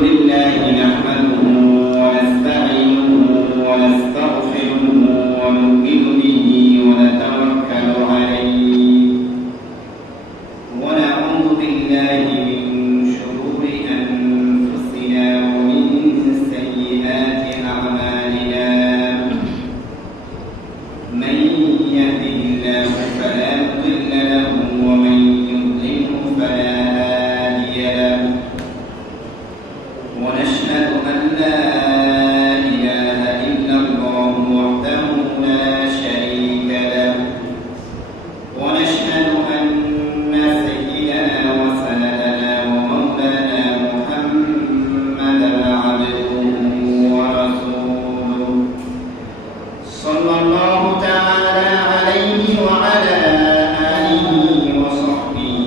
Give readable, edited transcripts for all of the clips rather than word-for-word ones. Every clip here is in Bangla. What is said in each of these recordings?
لله نحمده ونستعينه ونستغفره ونؤمن به ونتوكل عليه ونعوذ بالله من شرور أنفسنا ومن سيئات أعمالنا من يهده الله فلا مضل له ومن يضلله فلا هادي له ونشهد أن لا إله إلا الله وحده لا شريك له ونشهد أن سيدنا وسندنا ومولانا محمدا عبده ورسوله صلى الله تعالى عليه وعلى آله وصحبه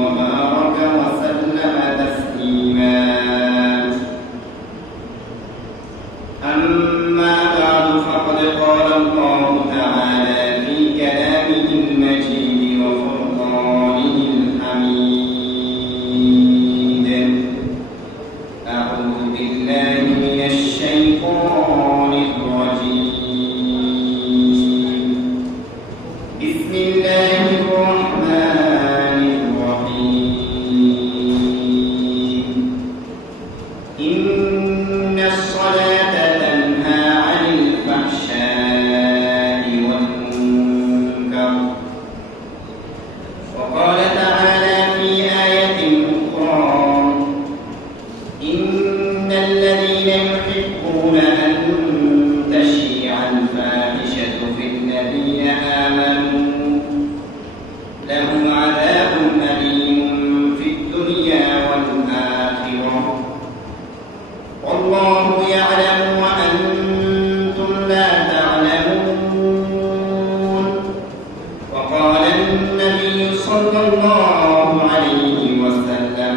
وبارك وسلم تسليما أما بعد فقد قال الله تعالى في كلامه المجيد وفرقانه الحميد أعوذ بالله من الشيطان الرجيم بسم الله الرحمن الرحيم إن الصلاة تنهى عن الفحشاء والمنكر وقال تعالى في آية أخرى إن الذين يحبون أن تشيع الفاحشة في الذين آمنوا لهم عذاب أليم في الدنيا والآخرة والله يعلم وأنتم لا تعلمون وقال النبي صلى الله عليه وسلم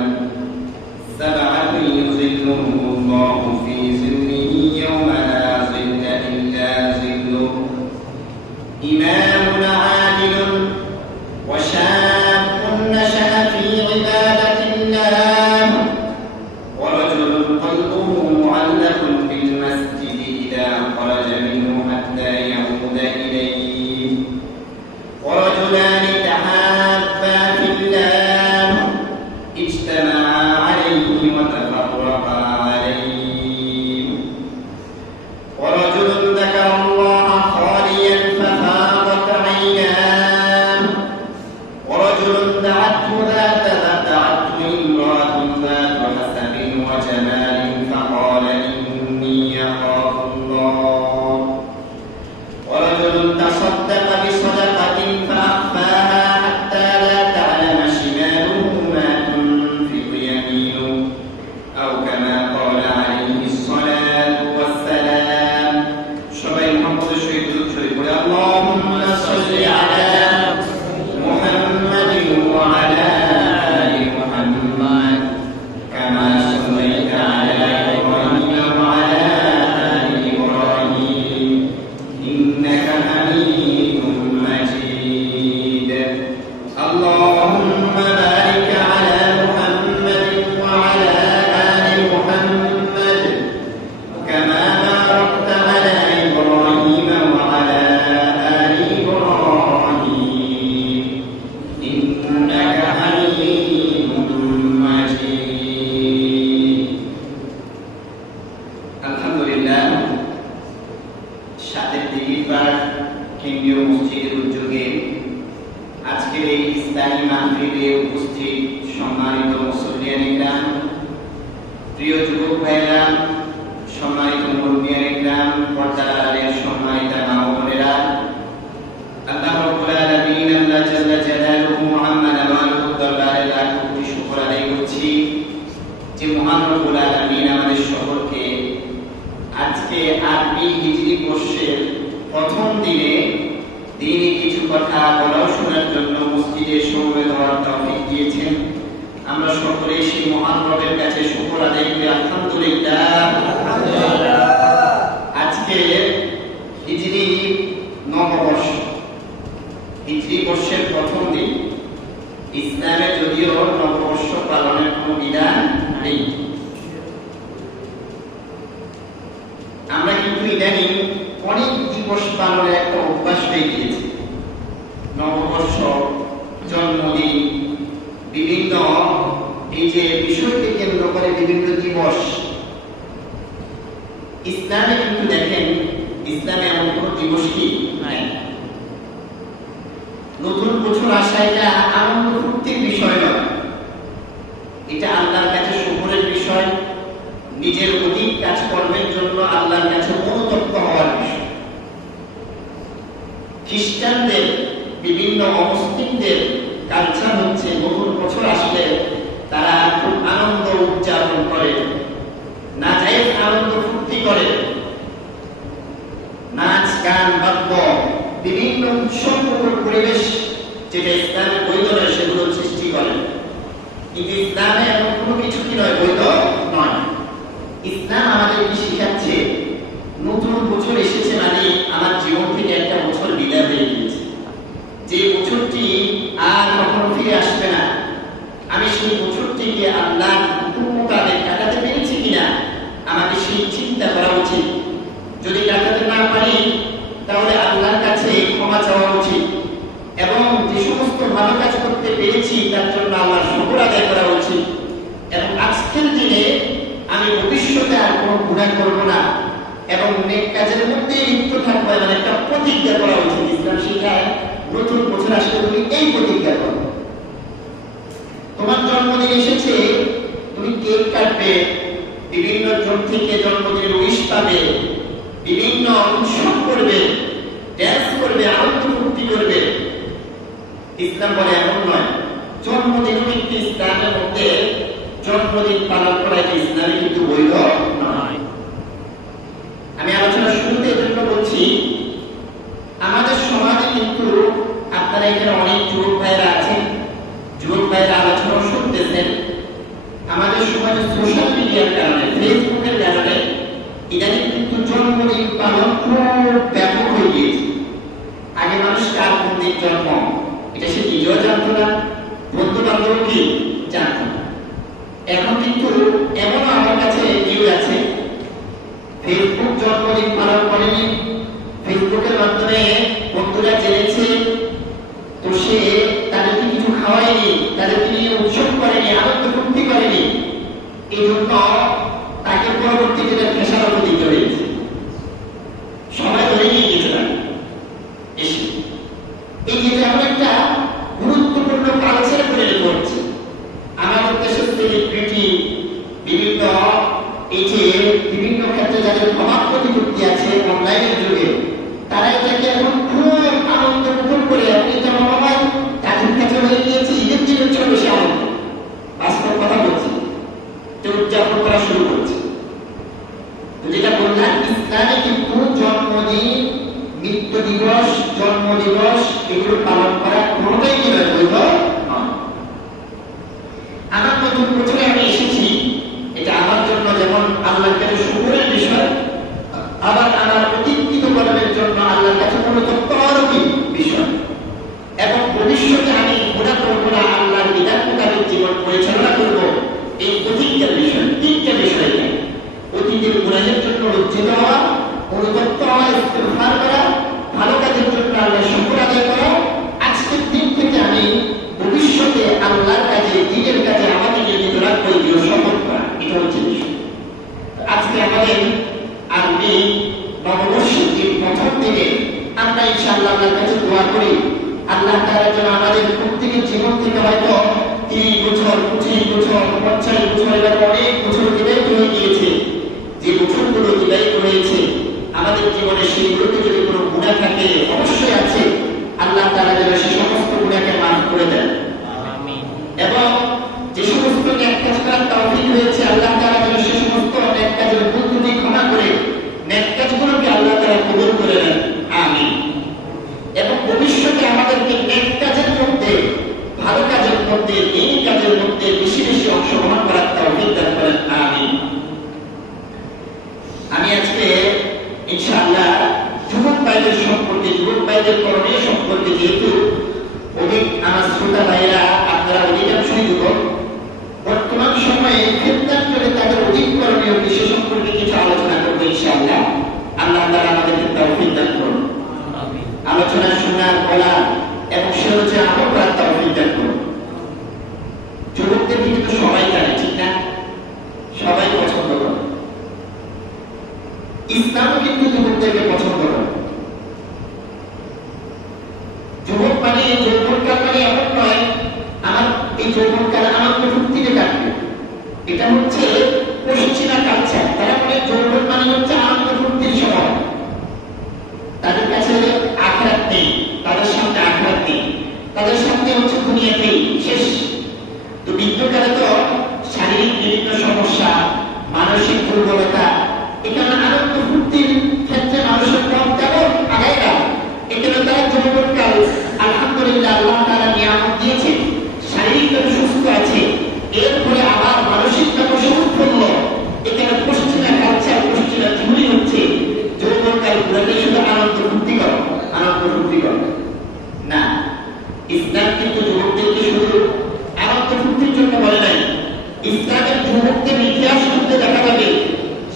7 يظلهم الله في ظله يوم لا ظل إلا ظله إمام عادل وشاب نشأ في عبادة الله ورجل قلبه معلق بالمسجد إذا خرج منه حتى يعود إليه ورجلان تحابا في الله اجتمعا عليه وتفرقا عليه ورجل ذكر الله خاليا ففاضت عيناه ورجل دعته امرأة ذات حسب وجمال فقال إني أخاف الله ورجل تصدق بصدقة فأخفاها حتى لا تعلم شماله ما تنفق يمينه أو كما قال عليه الصلاة والسلام সবাই মুহাম্মদের শহীদ দুরূদ শরীফ পড়ে আল্লাহুম্মা সাল্লি আলা মুহাম্মাদিন ওয়া আলা আলি মুহাম্মাদ কামা সাল্লাইতা আলা ইব্রাহিম ওয়া আলা আলি ইব্রাহিম ইন্নাকা হামিদুম মাজিদ اللهم بارك على محمد وعلى آل محمد كما باركت على إبراهيم وعلى آل إبراهيم إنك حميد مجيد الحمد لله সাথে দিবার কেন্দ্রীয় মসজিদের উদ্যোগে আজকের এই ইসলামী মাহফিলে উপস্থিত সম্মানিত মুসল্লিয়ান-ই-কিরাম, প্রিয় যুবক ভাইরা, সম্মানিত মুরব্বিয়ান-ই-কিরাম, পর্দার আড়ালের সম্মানিত মা ও বোনেরা, আল্লাহ রাব্বুল আলামিন আল্লাহ জাল্লা জালালুহু আম্মা নাওয়ালুহু দরবারে লাখ কোটি শুকর আদায় করছি যে মহান রব্বুল আলামিন আমাদের সকলকে আজকে আরবি হিজরি বর্ষের প্রথম দিনে দিনে কিছু কথা বলা শোনার জন্য মসজিদে সমবেত হওয়ার তৌফিক দিয়েছেন। আমরা সকলে সেই মহান রবের কাছে শুকর আদায় করি আলহামদুলিল্লাহ। আজকে হিজরি নববর্ষ, হিজরি বর্ষের প্রথম দিন। ইসলামে যদিও নববর্ষ পালনের কোনো বিধান নেই, ইদানিং অনেক দিবস পালনের একটা অভ্যাস হয়ে গিয়েছে। নববর্ষ, জন্মদিন, বিভিন্ন এই যে বিষয়কে কেন্দ্র করে বিভিন্ন দিবস। ইসলামে কিন্তু দেখেন, ইসলামে এমন কোন দিবস কি নাই। নতুন বছর আসা এটা আনন্দ ফুর্তির বিষয় নয়, এটা আল্লাহর কাছে শুকরের বিষয়, নিজের অধিক কাজকর্মের জন্য আল্লাহর কাছে অনুতপ্ত হওয়ার বিষয়। খ্রিস্টানদের, বিভিন্ন অমুসলিমদের কালচার হচ্ছে নতুন বছর আসলে তারা খুব আনন্দ উদযাপন করে, নাজায়েজ আনন্দ ফুর্তি করে, নাচ গান বাদ্য বিভিন্ন উৎসবমুখর পরিবেশ যেটা ইসলামের বৈধ নয় সেগুলো সৃষ্টি করে। কিন্তু ইসলামে এমন কোনো কিছু কি নয়, বৈধ নয়। ইসলাম আমাদেরকে শিখাচ্ছে নতুন বছর এসেছে মানে আমার জীবন থেকে একটা বছর বিদায় হয়ে গিয়েছে, যে বছরটি আর কখনো ফিরে আসবে না। আমি সেই বছরটিকে আল্লাহর হুকুম মোতাবেক কাটাতে পেরেছি কিনা আমাকে সেই চিন্তা করা উচিত। যদি কাটাতে না পারি তাহলে আল্লাহর কাছে ক্ষমা চাওয়া উচিত, এবং যে সমস্ত ভালো কাজ করতে পেরেছি তার জন্য আল্লাহর শুকর আদায় করা উচিত। এবং আজকের দিনে আমি ভবিষ্যতে আর কোনো গুনাহ করব না এবং নেক কাজের মধ্যে লিপ্ত থাকবো, এমন একটা প্রতিজ্ঞা করা উচিত। ইসলাম শিখায় নতুন বছর আসলে তুমি এই প্রতিজ্ঞা করো। তোমার জন্মদিন এসেছে, তুমি কেক কাটবে, বিভিন্ন জন থেকে জন্মদিনের উইশ পাবে, বিভিন্ন উৎসব করবে, ড্যান্স করবে, আনন্দ ফুর্তি করবে। ইসলাম বলে এমন নয়। জন্মদিন কিন্তু ইসলামের মধ্যে জন্মদিন পালন করা ইসলামে কিন্তু বৈধ নয়। আমি আলোচনা শুরুতে জন্য বলছি, আমাদের সমাজে কিন্তু আপনারা এখানে অনেক যুবক ভাইরা আছেন, যুবক ভাইরা আলোচনা শুনতেছেন। আমাদের সমাজে সোশ্যাল মিডিয়ার কারণে, ফেসবুকের কারণে ইদানিং কিন্তু জন্মদিন পালন খুব ব্যাপক হয়ে গিয়েছে। আগে মানুষ কার কোন দিন জন্ম এটা সে নিজেও জানতো না, বন্ধু বান্ধব কি জানতো না। এখন কিন্তু এমনও আমার কাছে নিউজ আছে, ফেসবুক জন্মদিন পালন করেনি, ফেসবুকের মাধ্যমে বন্ধুরা জেনেছে, তো সে তাদেরকে কিছু খাওয়ায়নি, তাদেরকে নিয়ে উৎসব করেনি, আনন্দ ফুর্তি করেনি। এই জন্য তাকে পরবর্তীতে খেসারত দিতে হয়েছে, সময় ধরে নিয়ে গেছে না এসে। এই যে এমন একটা গুরুত্বপূর্ণ কালচার করে পড়ছে আমাদের দেশের সেলিব্রিটি, বিভিন্ন এই যে বিভিন্ন ক্ষেত্রে যাদের প্রভাব প্রতিপত্তি আছে অনলাইনের যুগে, তারা এটাকে এখন খুব আনন্দ মুখর করে এটা মনে হয় তাদের কাছে হয়ে গিয়েছে ঈদের দিনের চেয়ে বেশি আনন্দ। বাস্তব কথা বলছি, তো উদযাপন করা শুরু করছে। যেটা বললাম, ইসলামে কিন্তু জন্মদিন, মৃত্যু দিবস, জন্ম দিবস এগুলো পালন করা কোনোটাই কি নয়, বৈধ নয়। আমার নতুন বছরে আমি এসেছি, এটা আমার জন্য যেমন আল্লাহর কাছে শুকরের বিষয়, আবার আমার অতীত কর্মের জন্য আল্লাহর কাছে অনুতপ্ত হওয়ারও কি বিষয়। এবং ভবিষ্যতে আমি গুনাহ করবো না, আল্লাহর বিধান মোতাবেক জীবন পরিচালনা করব, এই প্রতিজ্ঞার বিষয়। তিনটা বিষয়, অতীতের গুনাহের জন্য লজ্জিত হওয়া, অনুতপ্ত হওয়া, ইস্তেগফার করা, ভালো কাজের জন্য আল্লাহর শুকর আদায় করা। আজকের দিন থেকে আমি ভবিষ্যতে আল্লাহর কাজে, দিনের কাজে আমাকে নিয়োজিত রাখবো, এগুলো শপথ করা। এটা হচ্ছে বিষয়। আজকে আমাদের আরবি নববর্ষের দিন, প্রথম দিনে আমরা ইনশাআল্লাহ আল্লাহর কাছে দোয়া করি, আল্লাহ তাআলা যেন আমাদের প্রত্যেকের জীবন থেকে হয়তো 30 বছর, 25 বছর, 50 বছর, এবার অনেক বছর অতিবাহিত হয়ে গিয়েছে, যে বছরগুলো অতিবাহিত হয়েছে আমাদের জীবনে সেইগুলোতে যদি কোনো গুনাহ থাকে, অবশ্যই আছে, আল্লাহ তাআলা যেন সে সমস্ত গুনাহকে মাফ করে দেন। এবং যে সমস্ত নেক কাজ করার তৌফিক হয়েছে, আল্লাহ তাআলা যেন সে সমস্ত নেক কাজের ভুল ত্রুটি ক্ষমা করে নেক কাজগুলোকে আল্লাহ তাআলা কবুল করে নেন। আমিন। এবং ভবিষ্যতে আমাদেরকে নেক কাজের মধ্যে, ভালো কাজের মধ্যে, দ্বীনি কাজের মধ্যে বেশি বেশি অংশগ্রহণ করার তৌফিক দান করেন। আমিন। আমি আজকে ইনশাআল্লাহ যুবক ভাইদের সম্পর্কে, যুবক ভাইদের করণীয় সম্পর্কে, যেহেতু অধিক আমার শ্রোতা ভাইরা আপনারা অধিকাংশই যুবক, বর্তমান সময়ে ক্ষেত্রাঞ্চলে তাদের অধিক করণীয় বিষয় সম্পর্কে কিছু আলোচনা করবো ইনশাআল্লাহ। আল্লাহ যৌবনকাল আনন্দ ফুর্তিতে কাটবে। এটা হচ্ছে পশ্চিমা কালচার। তারা বলে যৌবন মানে হচ্ছে আনন্দ ফুর্তির সময়। তাদের কাছে আখিরাত নেই, তাদের সামনে আখিরাত নেই, তাদের সামনে হচ্ছে দুনিয়াতেই শেষ। তো বৃদ্ধকালে তো শারীরিক বিভিন্ন সমস্যা, মানসিক দুর্বলতা, এখানে আনন্দ ফুর্তির ক্ষেত্রে মানুষের কম তেমন আগায় না। এখানে তারা যৌবনকাল আলহামদুলিল্লাহ আল্লাহ তাআলা নিয়ামত দিয়েছে, শারীরিকভাবে সুস্থ আছে, এরপরে আবার মানসিকভাবে সুস্থ। এখানে পশ্চিমা কালচার, পশ্চিমা থিওরি হচ্ছে যৌবনকাল পুরোটাই শুধু আনন্দ ফুর্তি করো, আনন্দ ফুর্তি করো না। ইসলাম কিন্তু যুবকদেরকে শুধু আনন্দ ফুর্তির জন্য বলে নাই। ইসলামের যুবকদের ইতিহাস করতে দেখা যাবে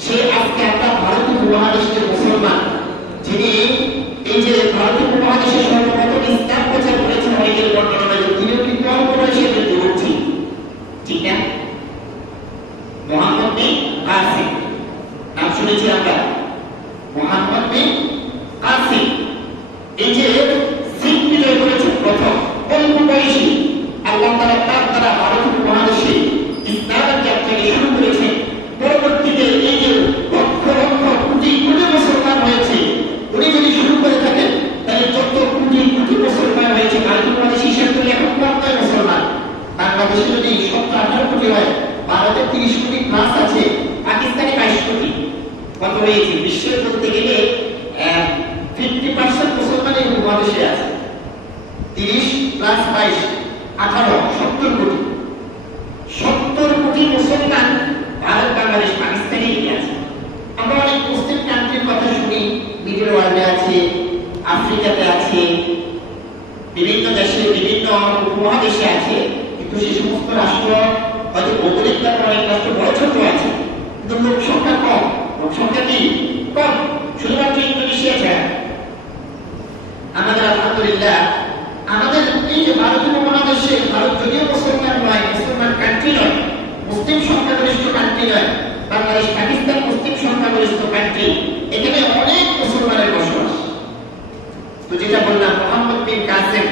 সে আজকে একটা ভারতীয় উপমহাদেশের মুসলমান, যিনি এই যে ভারতীয় উপমহাদেশে সর্বপ্রথম ইসলাম প্রচার করেছেন, অনেকের বর্ণনা তিনিও কিন্তু অল্প বয়সে যুবক ছিলেন, ঠিক না? মোহাম্মদ বিন কাসিম নাম শুনেছি আমরা, মোহাম্মদ বিন কাসিম। এই যে সিন্ধ বিজয় করেছেন প্রথম, অল্প বয়সী আল্লাহ তাআলা তার দ্বারা ভারতীয় উপমহাদেশে ইসলামের যাত্রাকে শুরু করেছেন। পরবর্তীতে এই যে লক্ষ লক্ষ কোটি কোটি মুসলমান হয়েছে, উনি যদি শুরু করে থাকেন তাহলে যত কোটি কোটি মুসলমান হয়েছে ভারতীয় উপমহাদেশে হিসাব করলে এখন কম নয় মুসলমান। বাংলাদেশে যদি 17-18 কোটি হয়, ভারতে 30 কোটি প্লাস আছে, পাকিস্তানে 22 কোটি। কত হয়েছে? বিশ্বের বলতে গেলে 50% মুসলমান এই উপমহাদেশে আছে। 30 প্লাস 22 18 70 কোটি। 70 কোটি মুসলমান ভারত, বাংলাদেশ, পাকিস্তানে আছে। আমরা অনেক মুসলিম কান্ট্রির কথা শুনি, মিডল ওয়ার্ল্ডে আছে, আফ্রিকাতে আছে, বিভিন্ন দেশে, বিভিন্ন উপমহাদেশে আছে। কিন্তু সেই সমস্ত রাষ্ট্র হয়তো ভৌগোলিক কারণে অনেক রাষ্ট্র বড় ছোট আছে, কিন্তু লোক সংখ্যা কম। লোক সংখ্যা কি কম? শুধুমাত্র ইন্দোনেশিয়া ছাড়া। আমাদের আলহামদুলিল্লাহ আমাদের এই যে ভারতীয় উপমহাদেশে, ভারত যদিও মুসলমান নয়, মুসলমান কান্ট্রি নয়, মুসলিম সংখ্যাগরিষ্ঠ কান্ট্রি নয়, বাংলাদেশ পাকিস্তান মুসলিম সংখ্যাগরিষ্ঠ কান্ট্রি, এখানে অনেক মুসলমানের বসবাস। তো যেটা বললাম, মোহাম্মদ বিন কাসিম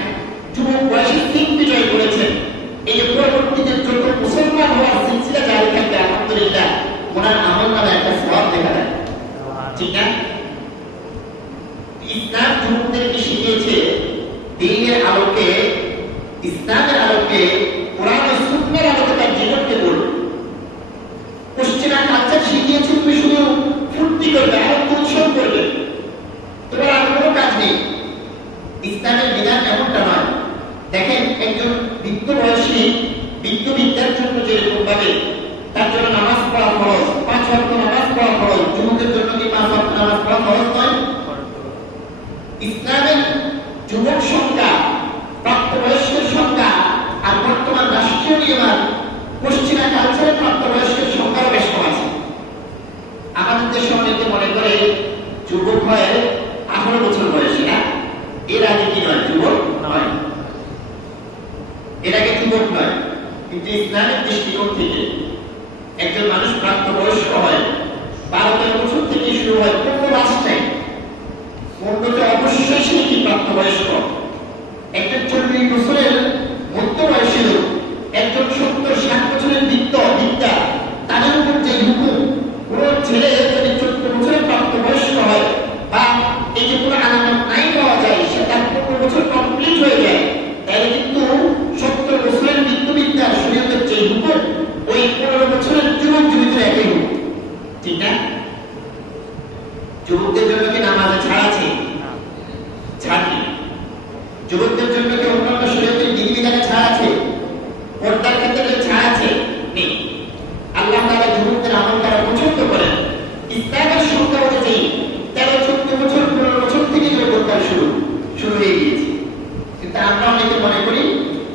যুবক বয়সে সিন্ধ বিজয় করেছেন। এই যে পরবর্তীতে যত মুসলমান হওয়ার সিলসিলা জারি থাকবে, আলহামদুলিল্লাহ ওনার আমল নামে একটা সওয়াব দেখা যায়, ঠিক না? ইসলাম যুবকদেরকে শিখিয়েছে দ্বীনের আলোকে, ইসলামের আলোকে, কোরআন ও সুন্নাহর আলোকে তার জীবনকে গড়বে। পশ্চিমা কালচার শিখিয়েছে তুমি শুধু ফুর্তি করবে, আনন্দ উৎসব করবে, তোমার আর কোনো কাজ নেই। ইসলামের বিধান এমনটা নয়। দেখেন, একজন বৃদ্ধ বয়সী বিদ্যার জন্য যেরকম ভাবে তার জন্য নামাজ পড়া ফরজ, 5 ওয়াক্ত নামাজ পড়া ফরজ, যুবকের জন্য কি 5 ওয়াক্ত নামাজ পড়া ফরজ নয়? ইসলামের যুবক সংখ্যা, প্রাপ্তবয়স্কের সংখ্যা আর বর্তমান রাষ্ট্রীয় নিয়ম, পশ্চিমা কালচারের প্রাপ্তবয়স্কের সংখ্যাও বেশ কম আছে। আমাদের দেশে অনেকে মনে করে যুবক হয় 18 বছর বয়সী, না এর আগে কি নয়, যুবক নয়, এর আগে যুবক নয়। কিন্তু ইসলামের দৃষ্টিকোণ থেকে একজন মানুষ প্রাপ্তবয়স্ক হয় 12 বছর থেকে শুরু হয়, কোনো মাস নাই, কোনটা অবশ্যই সে কি প্রাপ্তবয়স্ক। একজন 40 বছরের মধ্য বয়সী লোক, একজন 70-60 বছরের বিদ্যা, তাদের উপর যে হুকুম, কোন ছেলে যদি 14 বছরের প্রাপ্তবয়স্ক হয় বা এই যে কোনো আলামত নাই পাওয়া যায়, সে তার 15 বছর কমপ্লিট হয়ে যায়, তাহলে কিন্তু 70 বছরের বিদ্যার শরীয়তের যে হুকুম, ওই 15 বছরের যুবক যুবতীর একই হুকুম, ঠিক না? যুবকদের জন্য কি নামাজে ছাড় আছে? ছাড় নেই। যুবকদের জন্য কি অন্যান্য শরীয়তের বিধিবিধানে ছাড় আছে? পর্দার ক্ষেত্রে ছাড় আছে? নেই। আল্লাহ তাআলা যুবকদের আমল করা পছন্দ করেন। ইসলামের সংখ্যা অনুযায়ী 13-14 বছর, 15 বছর থেকে যুবকদের শুরু হয়ে গিয়েছে। কিন্তু আমরা অনেকে মনে করি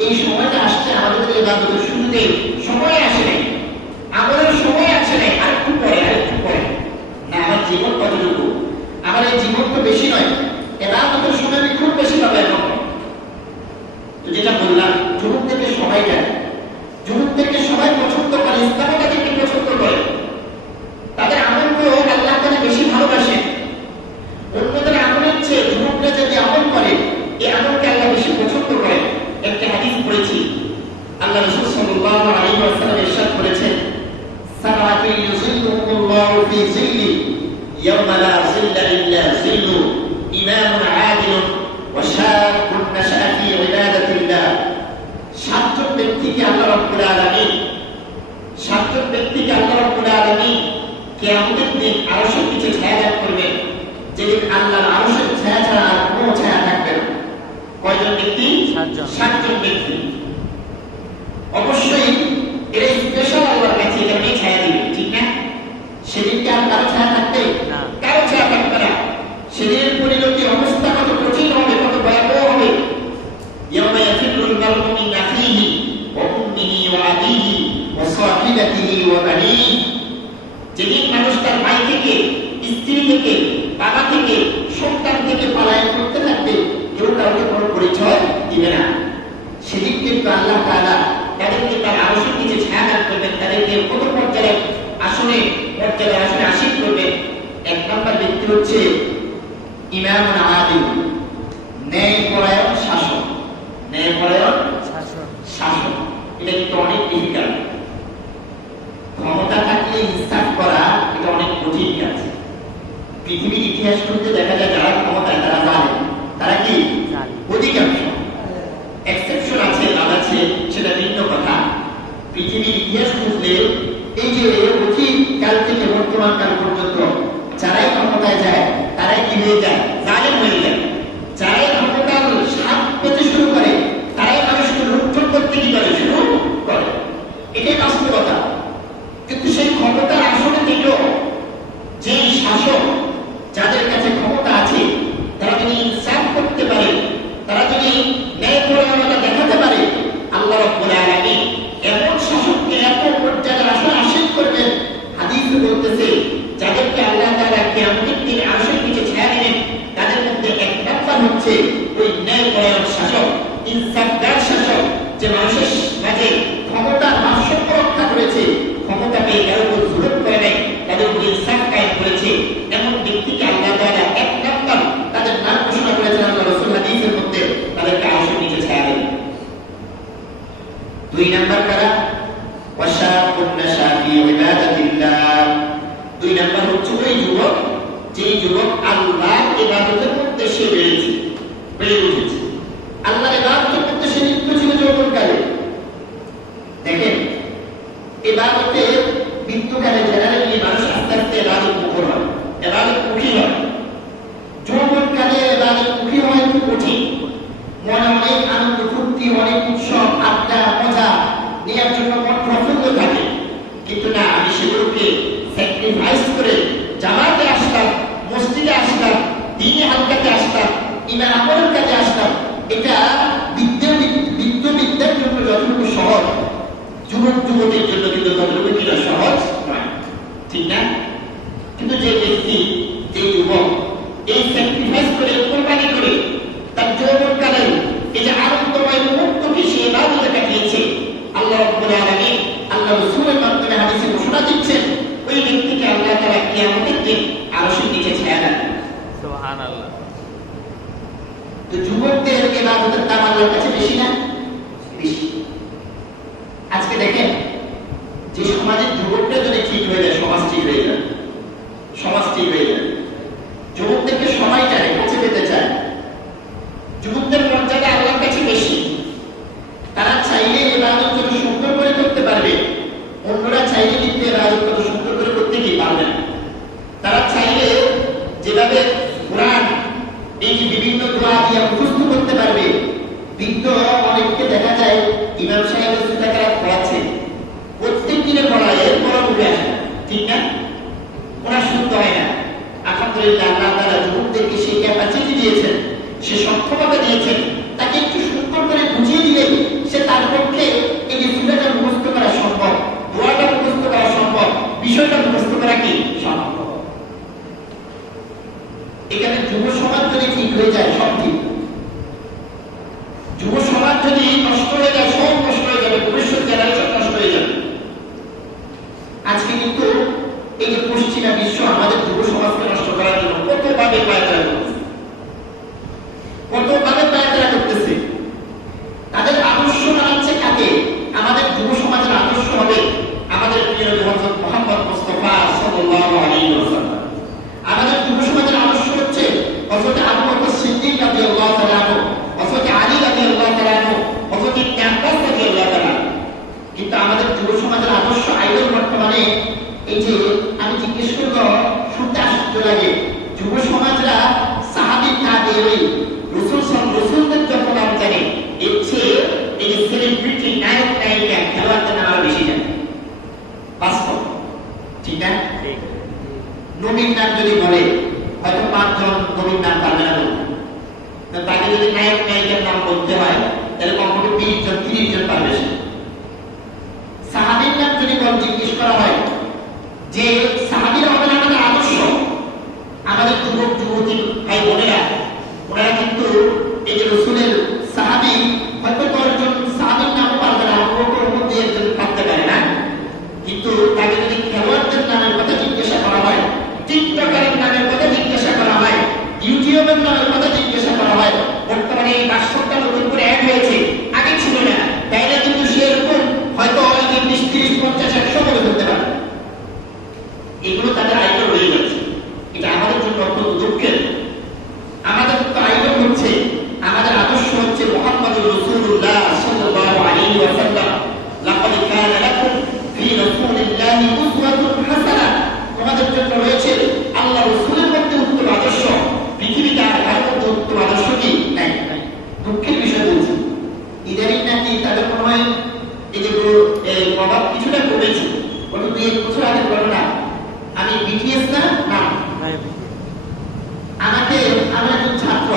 এই সময়টা আসছে, আমাদের ইবাদতের শুরুতে সময় আসে নাই, আমাদের সময় আসে নাই, আরেকটু পরে না। আমার জীবন কতটুকু? আমার এই জীবন তো বেশি নয়, এরা আমাদের সময় আমি খুব বেশি পাবে এখন। তো যেটা বললাম, যুবকদেরকে সবাই দেয়, যুবকদেরকে সবাই পছন্দ করে, ইসলামও তাদেরকে পছন্দ করে, তাদের আমলকে আল্লাহ তাআলা বেশি ভালোবাসেন। অন্যদের আমলের চেয়ে যুবকরা যদি আমল করে, এই আমলকে আল্লাহ বেশি পছন্দ করে। একটা হাদিস পড়েছি, আল্লাহ রাসূল সাল্লাল্লাহু আলাইহি ওয়াসাল্লাম ইরশাদ করেছেন, সাবাতু ইউযিল্লুহুমুল্লাহু ফি যিল্লি ইয়াওমা লা যিল্লা ইল্লা যিল্লু, ইমামুন আদিলুন ওয়া শাবুন নাশআ ফি ইবাদাতিল্লাহ। সাতজন ব্যক্তিকে আল্লাহ রাব্বুল আলামিন কিয়ামতের দিন আরশের নিচে ছায়া দান করবেন, যেদিন আল্লাহর আরশের ছায়া ছাড়া আর কোনো ছায়া থাকবে না। কয়জন ব্যক্তি? সাতজন ব্যক্তি। অবশ্যই এর স্পেশাল আল্লাহর কাছে এটা ছায়া দিবে, ঠিক না? সেদিনকে আর কারো ছায়া থাকবে না, কারো ছায়া থাকবে না। সেদিনের পরিণতি অবস্থা কত কঠিন হবে, কত ভয়াবহ হবে। ইয়াওমা ইয়াফিরুল মার'উ মিন আখিহি ওয়া উম্মিহি ওয়া আবিহি ওয়া সাহিবাতিহি ওয়া বানিহি। যেদিন মানুষ তার ভাই থেকে, স্ত্রী থেকে, বাবা থেকে, সন্তান থেকে পলায়ন করতে থাকবে, কেউ কাউকে কোনো পরিচয় দিবে না। সেদিন কিন্তু আল্লাহ তাআলা তাদেরকে তার আরশের নিচে ছায়া দান করবেন, তাদেরকে কত পর্যায়ে আসনে আসীন করবেন। এক নম্বর ব্যক্তি হচ্ছে ইমামুন আদিল, ন্যায়পরায়ণ শাসক। ন্যায়পরায়ণ শাসক, এটা কিন্তু অনেক ডিফিকাল্ট। ক্ষমতা থাকলে ইনসাফ করা এটা অনেক কঠিন কাজ। পৃথিবীর ইতিহাস করতে দেখা যায় যারা ক্ষমতায় তারা জানে, তারা কি অধিকাংশ, এক্সেপশন আছে, বাদ আছে, সেটা ভিন্ন কথা। পৃথিবীর ইতিহাস খুঁজলে এই যে অতীত কাল থেকে বর্তমান কাল পর্যন্ত যারাই ক্ষমতায় যায় তারাই কি হয়ে যায়? জালেম হয়ে যায়। যারাই ক্ষমতার স্বাদ পেতে শুরু করে তারাই মানুষকে লুণ্ঠন করতে কি করে শুরু করে, এটাই বাস্তবতা। কিন্তু সেই ক্ষমতার আসনে থেকেও যে শাসক, যাদের কাছে ক্ষমতা আছে, তারা যদি ইনসাফ করতে পারে, তারা যদি ন্যায়পরায়ণতা দেখাতে পারে, আল্লাহ রাব্বুল আলামিন এমন শাসককে এত পর্যায়ের আসনে আসীন করবেন। হাদিসে বলতেছে যাদেরকে আল্লাহ তাআলা কিয়ামতের দিন আরশের নিচে ছায়া দিবেন, তাদের মধ্যে এক নাম্বার হচ্ছে ওই ন্যায়পরায়ণ শাসক, ইনসাফদার শাসক, যে মানুষের মাঝে ক্ষমতার ভারসাম্য রক্ষা করেছে, ক্ষমতা পেয়ে কারোর উপর জুলুম করে নাই, তাদের উপর ইনসাফ কায়েম করেছে। এমন ব্যক্তিকে আল্লাহ তাআলা এক নাম্বার তাদের নাম ঘোষণা করেছেন আল্লাহ রাসূল হাদিসের মধ্যে, তাদেরকে আরশের নিচে ছায়া দেবেন। দুই নাম্বার কারা? ওয়াশাবুন নাশা ফি ইবাদাতিল্লাহ। দুই নাম্বার হচ্ছে ওই যুবক, যে যুবক আল্লাহর ইবাদতের মধ্যে সে বেড়ে উঠেছে, আল্লাহর ইবাদতের মধ্যে সে লিপ্ত ছিল যৌবনকালে। দেখেন, ইবাদতে মৃত্যুকালে জেনারেলি মানুষ আস্তে আস্তে ইবাদত মুখর হয়, ইবাদত মুখী হয়। যৌবনকালে ইবাদত মুখী হয় একটু কঠিন। মনে অনেক আনন্দ ফুর্তি, অনেক উৎসব, আড্ডা, মজা নেওয়ার জন্য মন প্রফুল্ল থাকে। কিন্তু না, আমি সেগুলোকে স্যাক্রিফাইস করে জামাতে আসলাম, মসজিদে আসলাম, দ্বীনি হালকাতে আসলাম, ইমান আমলের কাজে আসলাম, এটা বিদ্যার জন্য যতটুকু সহজ, যুবক যুবতীর জন্য কিন্তু ততটুকু কিনা সহজ নয়, ঠিক না? কিন্তু যে ব্যক্তি, যে যুবক এই স্যাক্রিফাইস করে, কোরবানি করে তার যৌবনকালে এই যে আনন্দময় মুহূর্তকে সে ইবাদতে কাটিয়েছে, আল্লাহ রাব্বুল আলামিন আল্লাহ রাসূলের মাধ্যমে হাদিসে ঘোষণা দিচ্ছেন, ওই ব্যক্তিকে আল্লাহ তাআলা কিয়ামতের দিন আরশের নিচে ছায়া দেবেন। সুবহানাল্লাহ। তো যুবকদের ইবাদতের দাম আল্লাহর কাছে বেশি না? বেশি। আজকে দেখেন, যে সমাজের যুবকরা যদি ঠিক হয়ে যায়, সমাজ ঠিক হয়ে যায়, সমাজ ঠিক হয়ে যায়। যুবকদেরকে সবাই চায়, কাছে পেতে চায়। যুবকদের মর্যাদা আল্লাহর কাছে বেশি। তারা চাইলে ইবাদত যত সুন্দর করে করতে পারবে, অন্যরা চাইলে কিন্তু ইবাদত তত সুন্দর করে করতে কি পারবে না। তারা চাইলে যেভাবে কোরআন এই যে বিভিন্ন দোয়া দিয়ে মুখস্থ করতে পারবে, বৃদ্ধ অনেককে দেখা যায় ইমাম সাহেব সুতাকারা পড়াচ্ছে, প্রত্যেক দিনে পড়ায়, এরপর উঠে আসে, ঠিক না? ওরা শুনতে হয় না। আলহামদুলিল্লাহ, আল্লাহ তাআলা যুবকদেরকে সেই ক্যাপাসিটি দিয়েছেন, সে সক্ষমতা দিয়েছেন। তাকে একটু সুন্দর করে বুঝিয়ে দিলে সে তার পক্ষে এই যে সুরাটা মুখস্থ করা সম্ভব, দোয়াটা মুখস্থ করা সম্ভব, বিষয়টা মুখস্থ করা কি সম্ভব। এখানে যুব সমাজ যদি ঠিক হয়ে যায়, সব ঠিক। যুব সমাজ যদি নষ্ট হয়ে যায়, সব নষ্ট হয়ে যাবে, ভবিষ্যৎ জেনারেশন নষ্ট হয়ে যাবে। আজকে কিন্তু এই যে পশ্চিমা বিশ্ব আমাদের যুব সমাজকে নষ্ট করার জন্য কতভাবে পায়তারা করতেছে, কতভাবে পায়তারা করতেছে। তাদের আদর্শ বানাচ্ছে কাকে? আমাদের যুব সমাজ সাল্লাল্লাহু আলাইহি ওয়াসাল্লাম। আমাদের যুব সমাজের আদর্শ হচ্ছে হযরত আবু বকর সিদ্দিক রাদিয়াল্লাহু তাআলা আনহু, হযরত আলী রাদিয়াল্লাহু তাআলা আনহু, হযরত ইবনে আব্বাস রাদিয়াল্লাহু তাআলা। কিন্তু আমাদের যুব সমাজের আদর্শ আইডল বর্তমানে এই যে আমি জিজ্ঞেস করব, শুনতে আশ্চর্য লাগে, যুব সমাজরা সাহাবী তাবেঈ রাসূলদের যত নাম জানে, এর চেয়ে এই যে সেলিব্রিটি নায়ক নায়িকা খেলোয়াড়দের নাম আরো বেশি জানে। বাস্তব ঠিক না? নবীর নাম যদি বলে হয়তো 5 জন নবীর নাম পারবে না বলতে, তাকে যদি নায়ক নায়িকার নাম বলতে হয় তাহলে কমপক্ষে 20 জন 30 জন পারবে সে। সাহাবীর নাম যদি জিজ্ঞেস করা হয় যে সাহাবীরা হবেন আমাদের আদর্শ, আমাদের যুবক যুবতী ভাই বোনেরা ওনারা কিন্তু এই যে রাসূলের সাহাবী হয়তো 10 জন সাহাবীর নাম পারবে না, ওর মধ্যে একজন পারতে পারে না। কিন্তু তাকে যদি খেলোয়াড়দের নামের কথা জিজ্ঞাসা করা হয়, টিকটকারের নামের কথা জিজ্ঞাসা করা হয়, ইউটিউবের নামের কথা জিজ্ঞাসা করা হয়, বর্তমানে এই বাক্সটা নতুন করে অ্যাড হয়েছে, আগে ছিল না, তাইলে কিন্তু সেরকম হয়তো 20, 30, 50, 100 বলে ধরতে পারে। এগুলো তাদের আইডল হয়ে গেছে। এটা আমাদের জন্য অত্যন্ত দুঃখের। আমাদের তো আইডল হচ্ছে, আমাদের আদর্শ হচ্ছে মুহাম্মদুর রাসূলুল্লাহ সাল্লাল্লাহু আলাইহি ওয়াসাল্লাম। লাকাদ কানা লাকুম ফি রাসূলিল্লাহি উসওয়াতুন হাসানাহ। তোমাদের জন্য রয়েছে আল্লাহর রাসূলের মধ্যে উত্তম আদর্শ। পৃথিবীতে আর কারো মধ্যে উত্তম আদর্শ কি নাই। দুঃখের বিষয় বলছি, ইদানিং নাকি তাদের মনে হয় এই যে প্রভাব কিছুটা কমেছে। গত 2 বছর আগে ঘটনা, আমি বিটিএস না আমাকে আমার একজন ছাত্র,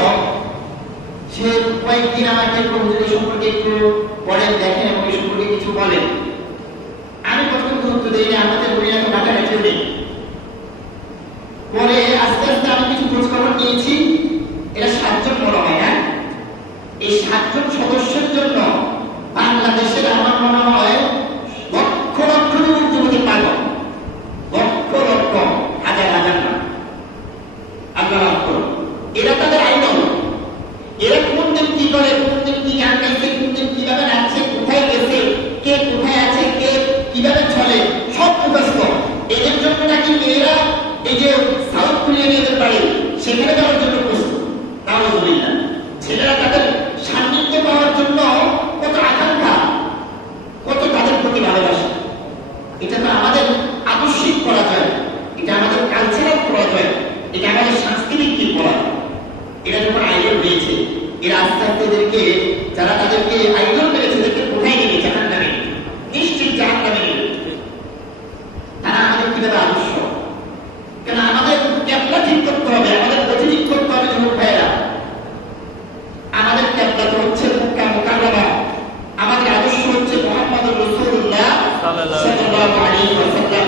সে কয়েকদিন আমাকে প্রভুদের সম্পর্কে একটু পড়েন, দেখেন এবং এই সম্পর্কে কিছু বলেন। আমি প্রথম গুরুত্ব দিই না, আমাদের দুনিয়া তো ডাটা রেখে দিই। পরে আস্তে আস্তে আমি কিছু খোঁজ খবর নিয়েছি, এরা 7 জন বড় হয় না। এই 7 জন সদস্যের জন্য বাংলাদেশের আমার মনে হয় লক্ষ লক্ষ যুবতী পাগল, লক্ষ লক্ষ হাজার হাজার না। আল্লাহ এরা তাদের আইডল। এরা কোন দিন কি করে, কোন দিন কি গান গাইছে, কোন দিন কিভাবে নাচছে, কোথায় গেছে, কে কোথায় আছে, কে কিভাবে চলে, সব মুখস্থ। এদের জন্য নাকি মেয়েরা এই যে সাউথ কোরিয়া নিয়ে পারে সেখানে যাওয়ার জন্য প্রস্তুত। নাউযুবিল্লাহ। ছেলেরা তাদের সান্নিধ্য পাওয়ার জন্য কত আকাঙ্ক্ষা, কত তাদের প্রতি ভালোবাসা। এটা তো আমাদের আদর্শিক করা যায়, এটা আমাদের কালচারাল করা যায়, এটা আমাদের সাংস্কৃতিক করা যায়। এটা যখন আইডল হয়েছে, এরা আস্তে আস্তে এদেরকে, যারা তাদেরকে আইডল করেছে এদেরকে কোথায় নেবে? জাহান্নামে, নিশ্চিত জাহান্নামে নেবে। তারা আমাদের কিভাবে আদর্শ? কেন আমাদের ক্যাবলা ঠিক করতে হবে, আমাদের গতি ঠিক করতে হবে। যুবক ভাইয়েরা, আমাদের ক্যাবলা তো হচ্ছে মক্কা মুকাররমা, আমাদের আদর্শ হচ্ছে মুহাম্মদুর রাসূলুল্লাহ সাল্লাল্লাহু আলাইহি ওয়াসাল্লাম,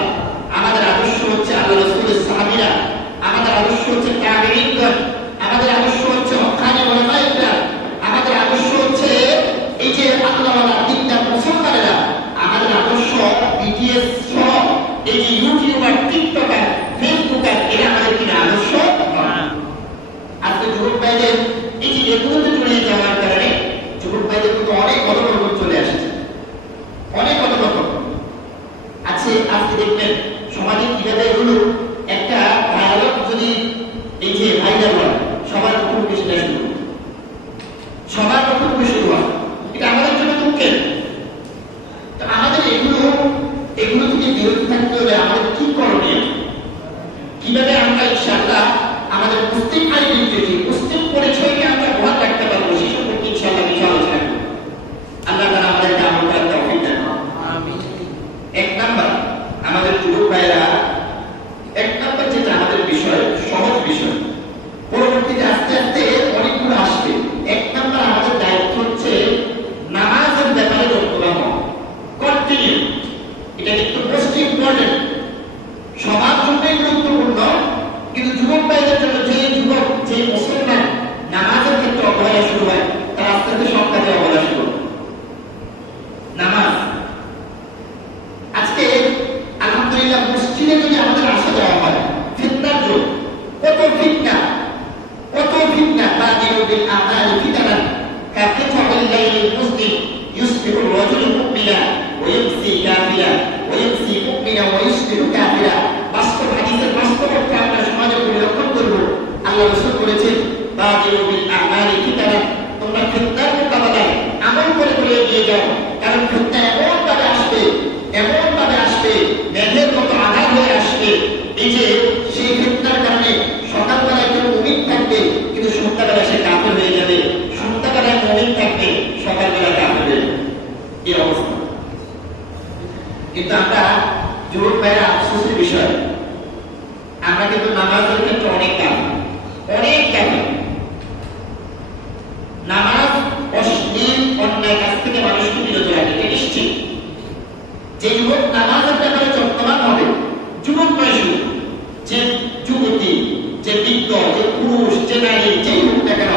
আমাদের আদর্শ হচ্ছে আল্লাহর রাসূলের সাহাবীরা, আমাদের আদর্শ হচ্ছে তাবেঈনগণ, আমাদের আদর্শ হচ্ছে হক্কানি উলামায়ে, আমাদের আদর্শ হচ্ছে এই যে আল্লাহওয়ালা দিনদার মুসলমানেরা, আমাদের আদর্শ বিটিএস সহ এই যে ইউটিউবার, টিকটকার, ফেসবুকার, এরা আমাদের কিনা আদর্শ নয়। আজকে যুবক ভাইদের এই যে এগুলোতে জড়িয়ে যাওয়ার কারণে যুবক ভাইদের কিন্তু অনেক অধঃপতন চলে আসছে, অনেক অধঃপতন আছে। আজকে দেখবেন সমাজে কিভাবে এগুলো একটা ডায়ালগ যদি এই যে ভাইরাল হয়, সবার মুখে মুখে সেটা শুরু, সবার মুখে মুখে শুরু হয়। এটা আমাদের জন্য দুঃখের। তো আমাদের এগুলো থেকে বিরত থাকতে হলে আমাদের কি করণীয়? কিভাবে আমরা ইনশাআল্লাহ আমাদের মুসলিম আইডেন্টিটি, মুসলিম পরিচয়কে আমরা বহাল রাখতে পারবো, সেই সম্পর্কে ইনশাআল্লাহ কিছু আলোচনা করব। আল্লাহ তাআলা আমাদেরকে আমল করার তৌফিক দান করুন। আমিন। 1 নাম্বার, আমাদের যুবক ভাইরা 1 নাম্বার যেটা আমাদের বিষয়, সহজ বিষয়, পরবর্তীতে আস্তে আস্তে অনেকগুলো আসবে। 1 নাম্বার আমাদের দায়িত্ব হচ্ছে নামাজের ব্যাপারে যত্নবান হওয়া, কন্টিনিউ। এটা কিন্তু মোস্ট ইম্পর্টেন্ট, সবার জন্যই গুরুত্বপূর্ণ। কিন্তু যুবক ভাইদের জন্য, যে মুসলমান নামাজের ক্ষেত্রে অবহেলা শুরু হয়, তার আস্তে আস্তে সব কাজে অবহেলা শুরু হয়। নামাজ আজকে আলহামদুলিল্লাহ মসজিদে যদি আমাদের আসা যাওয়া হয়, ফিতনার যুগ, কত ফিতনা, কত ফিতনা। বাদিউ বিল আমালি ফিতনান কাফিতুল লাইলিল মুসলিম ইউসবিহু রাজুলু মুমিনা ওয়া ইউমসি কাফিরা ওয়া ইউমসি মুমিনা ওয়া ইউসবিহু কাফিরা। বাস্তব আল্লাহ রাসূল বলেছেন বাদিরু বিল আ'মালি ফিতানা, তোমরা ফিতনার মোকাবেলায় আমল করে করে এগিয়ে যাও, কারণ ফিতনা এমন ভাবে আসবে মেঘের মতো আঘাত হয়ে আসবে, এই যে সেই ফিতনার কারণে সকালবেলায় কেউ মুমিন থাকবে কিন্তু সন্ধ্যাবেলা সে কাফের হয়ে যাবে, সন্ধ্যাবেলায় মুমিন থাকবে সকালবেলা কাফের হয়ে যাবে, এই অবস্থা। কিন্তু আমরা যুবক ভাইয়েরা আফসোসের বিষয়, আমরা কিন্তু নামাজের ক্ষেত্রে অনেক কাফের। নামাজ অশ্লীল অন্যায় কাজ থেকে মানুষকে বিরত রাখে, এটা নিশ্চিত। যে যুবক নামাজের ব্যাপারে যত্নবান হবে, যুবক নয় শুধু, যে যুবতী, যে বৃদ্ধ, যে পুরুষ, যে নারী, যেই হোক না কেন,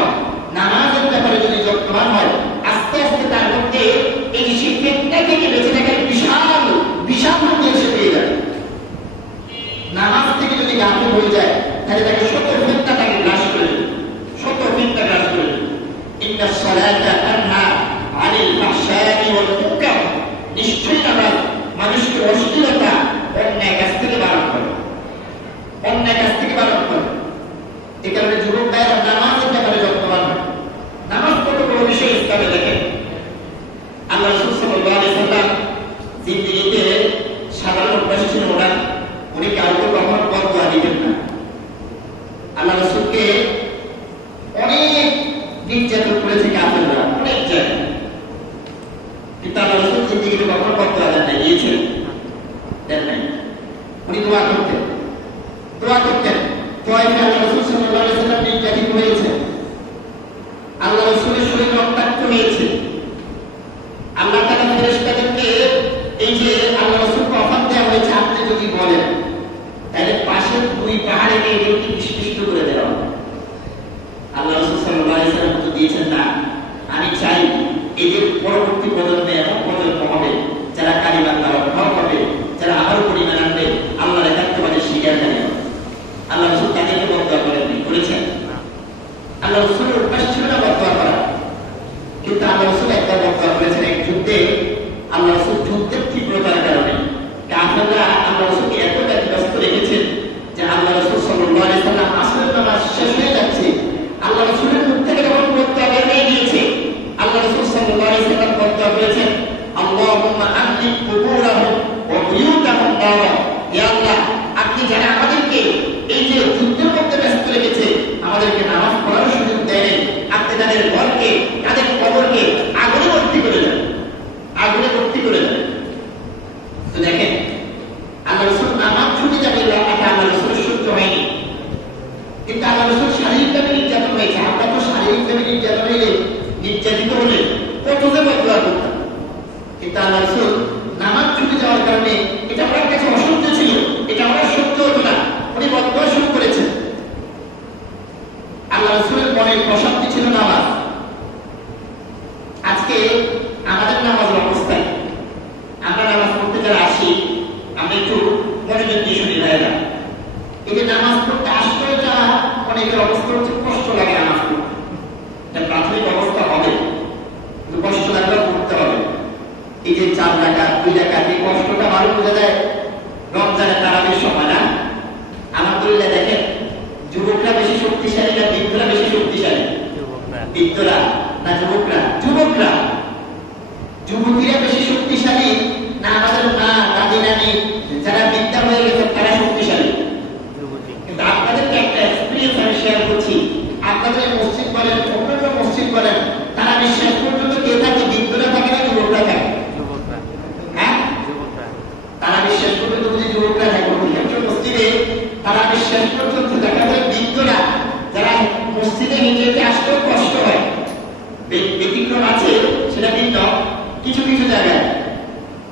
নামাজের ব্যাপারে যদি যত্নবান হয়, আস্তে আস্তে তার মধ্যে এই যে ফিতনা থেকে বেঁচে থাকার বিশাল মধ্যে এসে পেয়ে যাবে। নামাজ থেকে যদি গাফিল হয়ে যায়, তাহলে তাকে শত ফিতনা তাকে গ্রাস করে দেবে, ইন্নাস সালাতা তানহা আনিল ফাহশাই ওয়াল মুনকার, নিশ্চয়ই নামাজ মানুষকে অশ্লীলতা, অন্যায় কাজ থেকে বারণ করে। এই কারণে যুবক ভাইয়েরা নামাজের ব্যাপারে যত্নবান হয়। নামাজ কত বড় বিষয় ইসলামে দেখেন। আল্লাহ রাসূল সাল্লাল্লাহু আলাইহি ওয়াসাল্লাম জিন্দেগিতে সাধারণ অভ্যাস ছিল না, উনি কাউকে কখনো বদদোয়া দিতেন না। আল্লাহ রাসূলকে অনেক নির্যাতন করেছে কাফেররা, অনেক জায়গায়, কিন্তু আল্লাহ রাসূল জিন্দেগিতে কখনো বদদোয়া দেন নাই, দিয়েছেন? দেন নাই। উনি দোয়া করতেন। তয়ফে আল্লাহ রাসূল সাল্লাল্লাহু আলাইহি ওয়াসাল্লাম নির্যাতিত হয়েছে, আল্লাহ রাসূলের শরীর রক্তাক্ত হয়েছে। আল্লাহ তাআলা ফেরেশতাদেরকে এই যে আল্লাহ রাসূলকে অফার দেওয়া হয়েছে, আপনি যদি বলেন তাহলে পাশের দুই পাহাড়ে গিয়ে এদেরকে নিষ্পিষ্ট করে দেওয়া হবে। আল্লাহ রাসূল সাল্লাল্লাহু আলাইহি ওয়াসাল্লাম তো দিয়েছেন না, আমি চাই এদের পরবর্তী প্রজন্মে এমন প্রজন্ম হবে যারা কালিমা তাওয়াক্কুল হবে, যারা আবারও পরিমাণ আনবে, আল্লাহর একাত্মবাদের স্বীকারকারী হবে। আল্লাহ রাসূল তাদেরকে বদদোয়া করেননি, করেছেন? আল্লাহ রাসূলের অভ্যাস ছিল না বদদোয়া করা, কিন্তু আল্লাহ রাসূল একবার বদদোয়া করেছেন এক যুদ্ধে। আল্লাহ রাসূল যুদ্ধের তীব্রতার কারণে কাফেররা আল্লাহ রাসূলকে এত ব্যতিব্যস্ত রেখেছেন যে আল্লাহ রাসূল সাল্লাল্লাহু আলাইহি ওয়াসাল্লাম আসরের নামাজ শেষ হয়ে যাচ্ছে, আল্লাহ রাসূলের মুখ থেকে যখন বদদোয়া বের হয়ে গিয়েছে, আল্লাহ রাসূল সাল্লাল্লাহু আলাইহি ওয়াসাল্লাম বদদোয়া করেছেন, আল্লাহুম্মা আমলিক কুবুরাহুম ওয়া বুয়ুতাহুম দারা, ইয়া আল্লাহ, আপনি যারা আমাদেরকে এই যে যুদ্ধের মধ্যে ব্যস্ত রেখেছে, আমাদেরকে নামাজ পড়ার সুযোগ দেন, আপনি তাদের ঘরকে, তাদের কবরকে আগুনে ভর্তি করে দেন। তো দেখেন, আল্লাহ রাসূল নামাজ ছুটে যাবে, এটা আল্লাহ রাসূলের সহ্য হয়নি, কিন্তু আল্লাহ রাসূল শারীরিকভাবে নির্যাতন হয়েছে। আমরা তো শারীরিকভাবে নির্যাতিত হলে কত যে বদদোয়া করতাম, কিন্তু আল্লাহ রাসূল নামাজ ছুটে যাওয়ার কারণে এটা আমার কাছে অসহ্য ছিল, এটা আমার সহ্য হতো না, উনি বদদোয়া শুরু করেছেন। আল্লাহ রাসূলের মনে প্রশান্তি ছিল নামাজ। আজকে আমাদের নামাজের অবস্থায়, আমরা নামাজ পড়তে যারা আসি, আমরা একটু মনোযোগ দিয়ে শুনি ভাইয়েরা, এই যে নামাজ পড়তে আসতে যাওয়া অনেকের অবস্থা হচ্ছে কষ্ট লাগে নামাজ পড়তে, এটা প্রাথমিক অবস্থা হবে, কিন্তু কষ্ট লাগলে পড়তে হবে। এই যে 4 রাকাত 2 রাকাত, এই কষ্টটা ভালো বোঝা যায় রমজানের তারাবির সময় না? আলহামদুলিল্লাহ দেখেন, যুবকরা বেশি শক্তিশালী না বৃদ্ধরা বেশি শক্তিশালী? বৃদ্ধরা না যুবকরা? যুবতীরা বেশি শক্তিশালী না আমাদের মা দাদি নানি যারা বৃদ্ধা হয়ে গেছে তারা শক্তিশালী? কিন্তু আপনাদেরকে একটা এক্সপিরিয়েন্স আমি শেয়ার করছি। আপনাদের মসজিদ বলেন, অন্যান্য মসজিদ বলেন, তারা বিশ্বাস পর্যন্ত কে থাকে? বৃদ্ধরা থাকে না যুবকরা থাকে? হ্যাঁ, তারা বিশ্বাস পর্যন্ত বুঝি যুবকরা থাকে। মসজিদে তারা বিশ্বাস পর্যন্ত দেখা যায় বৃদ্ধরা, যারা মসজিদে নিজেকে আসতেও কষ্ট হয়, ব্যতিক্রম আছে সেটা ভিন্ন কিছু জায়গায়,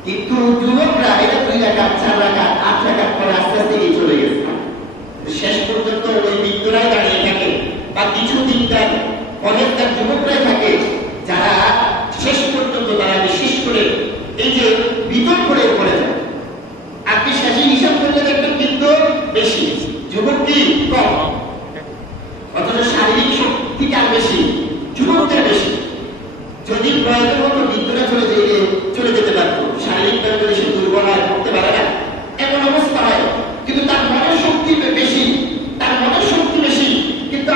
কিন্তু যুবকরা এটা 2 রাকাত 4 রাকাত 8 রাকাত পরে আস্তে আস্তে এগিয়ে চলে গেছে। শেষ পর্যন্ত ওই বৃদ্ধরাই দাঁড়িয়ে থাকে, বা কিছু দিনকার অনেকটার যুবকরাই থাকে, যারা শেষ পর্যন্ত তারা বিশেষ করে এই যে বিতর্ক করে পড়ে যায়। আপনি শেষে হিসাব করলে দেখবেন বৃদ্ধ বেশি, যুবকটি কম, অথচ শারীরিক শক্তিটা বেশি, যুবকদের বেশি। যদি প্রয়োজন মতো বৃদ্ধরা চলে যেতে পারতো, শারীরিকভাবে যদি সে দুর্বল হয়, করতে পারে না, এমন অবস্থা হয়, কিন্তু তার মনের শক্তি বেশি, কিন্তু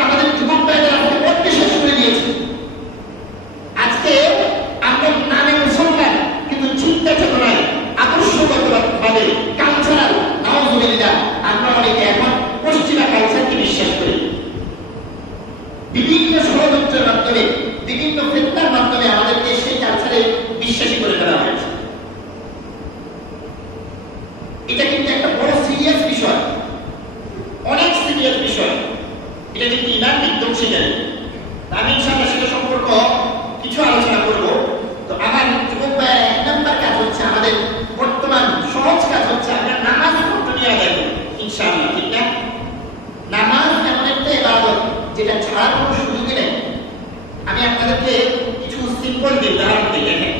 এটা কিন্তু একটা বড় সিরিয়াস বিষয়, অনেক সিরিয়াস বিষয়। এটা কিন্তু ইমান বিধ্বংসীকারী। আমি ইনশাআল্লাহ সেটা সম্পর্ক কিছু আলোচনা করব। তো আমার যুবক ভাইয়ের 1 নাম্বার কাজ হচ্ছে, আমাদের বর্তমান সহজ কাজ হচ্ছে আমরা নামাজ কন্টিনিউ আদায় করি ইনশাআল্লাহ, ঠিক না? নামাজ এমন একটা ইবাদত যেটা ছাড়ার কোনো সুযোগই নেই। আমি আপনাদেরকে কিছু সিম্পল উদাহরণ দিই। দেখেন,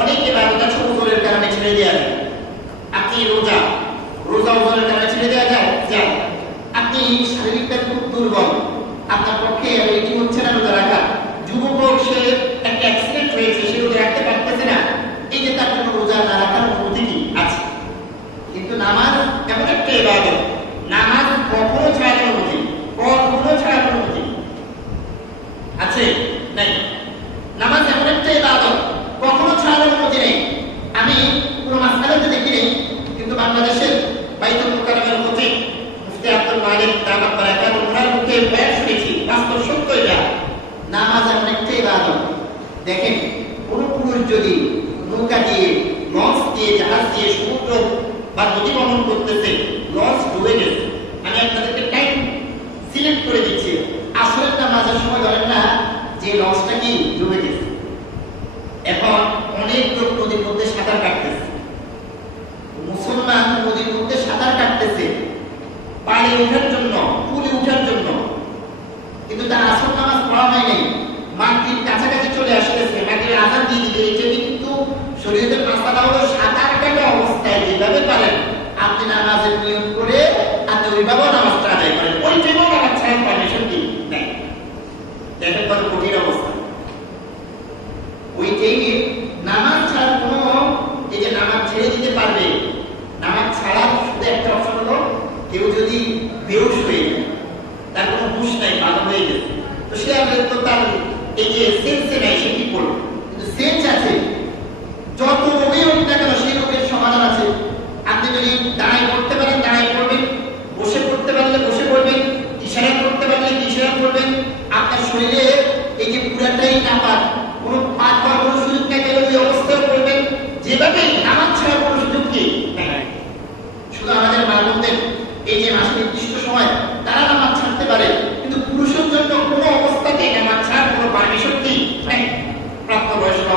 অনেক ইবাদত আছে ওজনের কারণে ছেড়ে দেওয়া যায়। আপনি রোজা ওজনের কারণে ছেড়ে দেওয়া যায়। আপনি শারীরিকভাবে খুব দুর্বল, আপনার পক্ষে এটি হচ্ছে না রোজা রাখা। যুবক, সে একটা অ্যাক্সিডেন্ট হয়েছে, সে রোজা রাখতে পারতেছে না, এই যে তার জন্য রোজা না রাখার অনুমতি আছে। কিন্তু নামাজ এমন একটা ইবাদত, নামাজ কখনো ছাড়ার অনুমতি আছে নাই। নামাজ এমন একটা ইবাদত, কখনো ছাড়ার অনুমতি নেই। আমি পুরো মাসআলাতে দেখি নেই, কিন্তু বাংলাদেশের বাইতুল মুকাররমের মুফতি আব্দুল মালিক দামাত বারাকাত ওনার মুখে বয়ান শুনেছি, বাস্তব সত্য এটা। নামাজ এমন একটা ইবাদত, দেখেন কোন পুরুষ যদি নৌকা দিয়ে, লঞ্চ দিয়ে, জাহাজ দিয়ে সমুদ্র বা নদী ভ্রমণ করতেছে, লঞ্চ ডুবে গেছে, আমি আপনাদেরকে টাইম সিলেক্ট করে দিচ্ছি, আসলে নামাজের সময় ধরেন না যে লঞ্চটা কি ডুবে গেছে। এখন অনেক লোক নদীর মধ্যে সাঁতার কাটতেছে, মুসলমান নদীর মধ্যে সাঁতার কাটতেছে পাড়ে ওঠার জন্য, পুলে ওঠার জন্য, কিন্তু তার আসল নামাজ পড়া হয় নাই। মাগরিব কাছাকাছি চলে আসতেছে, মাগরিব আযান দিয়ে দিবে। এটা কিন্তু শরীয়তের মাসআলা হলো সাঁতার কাটা অবস্থায় যেভাবে পারেন আপনি নামাজের নিয়ম করে আপনি ওইভাবে নামাজটা আদায় করেন, ওই টাইমেও নামাজ ছাড়ার পারমিশন কি নাই। দেখেন কত কঠিন অবস্থা। ওই টাইমে নামাজ ছাড়ার কোনো, এই যে নামাজ ছেড়ে দিতে পারবে, নামাজ ছাড়ার শুধু একটা অপশন হলো কেউ যদি বেহুশ হয়ে যায়, তার কোনো হুঁশ নাই, পাগল হয়ে গেছে, তো সে আমাদের তো তার এই যে সেন্সে নাই, সে কি করবে? কিন্তু সেন্স আছে, যত রোগই হোক না কেন সেই রোগের সমাধান আছে। আপনি যদি দাঁড়ায় পড়তে পারেন দাঁড়ায় পড়বেন, বসে পড়তে পারলে বসে পড়বেন, ইশারা করতে পারলে ইশারা করবেন। আপনার শরীরে এই যে পুরাটাই নাপাক, কোনো পাক হওয়ার কোনো সুযোগ নাই, গেলে ওই অবস্থায় পড়বেন। যেভাবে নামাজ ছাড়ার কোনো সুযোগ কি নাই। শুধু আমাদের মা-বোনদের এই যে মাসে নির্দিষ্ট সময় তারা নামাজ ছাড়তে পারে, কিন্তু পুরুষের জন্য কোনো অবস্থাতেই নামাজ ছাড়ার কোনো পারমিশন কি নাই। প্রাপ্তবয়স্ক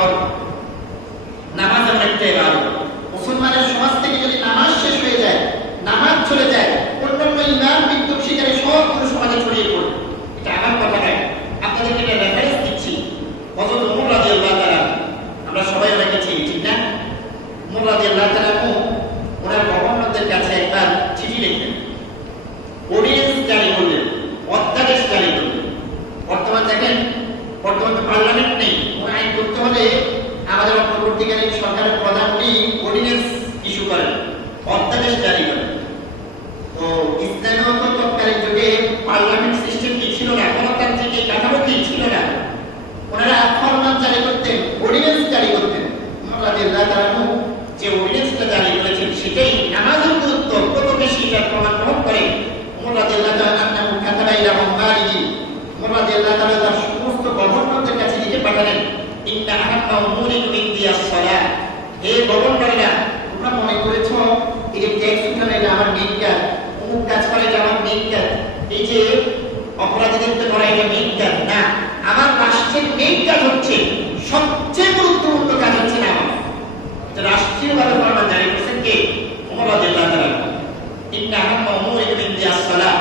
নামাজ এমন একটা ইবাদত, মুসলমানের সমাজ থেকে যদি নামাজ শেষ হয়ে যায়, নামাজ চলে যায়, অন্যান্য ইমান বিধ্বংসীকারী সব পুরো সমাজে ছড়িয়ে পড়ে। এটা আমার কথা নয়, আপনাদেরকে এটা রেফারেন্স দিচ্ছি। হযরত ওমর রাদিয়াল্লাহু তাআলা, আমরা সবাই ওনাকে চিনি, ঠিক না? ওমর রাদিয়াল্লাহু তাআলা ওনার গভর্নরদের কাছে একবার চিঠি লিখলেন, অর্ডিন্যান্স জারি করলেন, অধ্যাদেশ জারি করলেন। বর্তমান দেখেন, বর্তমান পার্লামেন্ট নেই, আইন করতে হলে আমাদের অন্তর্বর্তীকালীন সরকারের প্রধান উনি অর্ডিন্যান্স ইস্যু করেন, অধ্যাদেশ জারি করেন। তো ইসলামীয় তৎকালীন যুগে পার্লামেন্ট সিস্টেম কি ছিল না, গণতান্ত্রিক এই কাঠামো কি ছিল না, ওনারা ফরমান জারি করতেন, অর্ডিন্যান্স জারি করতেন। ওমর রাদিয়াল্লাহু তাআলা যে অর্ডিন্যান্সটা জারি করেছেন সেটাই নামাজের গুরুত্ব কত বেশি তার প্রমাণ গ্রহণ করে। ওমর রাদিয়াল্লাহু তাআলা আন্নাহু কাতাবা ইলা উমারিহি, ওমর রাদিয়াল্লাহু তাআলা তার সমস্ত গভর্নরদের কাছে লিখে পাঠালেন, ইন্না আহাম্মা উমুরিকুম ইনদিয়াস সালাহ, হে গভর্নররা, তোমরা মনে করেছো এই যে ট্যাক্স উঠানো এটা আমার মেইন কাজ, অমুক কাজ করে এটা আমার মেইন কাজ, এই যে অপরাধীদেরকে ধরা এটা মেইন কাজ না। আমার রাষ্ট্রের মেইন কাজ হচ্ছে, সবচেয়ে গুরুত্বপূর্ণ কাজ হচ্ছে নামাজ। রাষ্ট্রীয়ভাবে ফরমান জারি করেছেন কে? ওমর রাদিয়াল্লাহু তাআলা। ইন্না আহাম্মা উমুরিকুম ইনদিয়াস সালাহ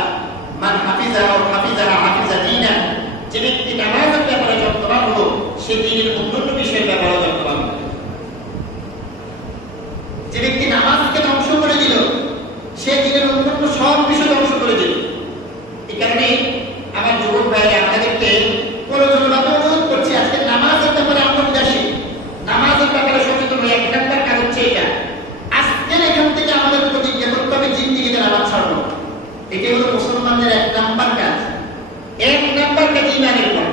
মান হাফিজাহা ওয়া হাফিজাহা হাফিজা দীনা, যে ব্যক্তি নামাজের ব্যাপারে যত্নবান হলো সে দ্বীনের অন্যান্য বিষয়ের ব্যাপারে যত্নবান হলো। যে ব্যক্তি নামাজকে ধ্বংস করে দিল সে দ্বীনের অন্যান্য সব বিষয় ধ্বংস করে দিল। এই কারণে আমার যুবক ভাইরা আপনাদেরকে প্রয়োজনভাবে অনুরোধ করছি, আজকে নামাজের ব্যাপারে আমরা উদাসীন, নামাজের ব্যাপারে সচেতন হয়ে এক নাম্বার কাজ হচ্ছে এটা। আজকের এখান থেকে আমাদের প্রতিজ্ঞা করতে হবে জিন্দিগিতে নামাজ ছাড়বো। এটাই হলো মুসলমানদের এক নাম্বার কাজ। এক নাম্বার কাজ ইমানের পর,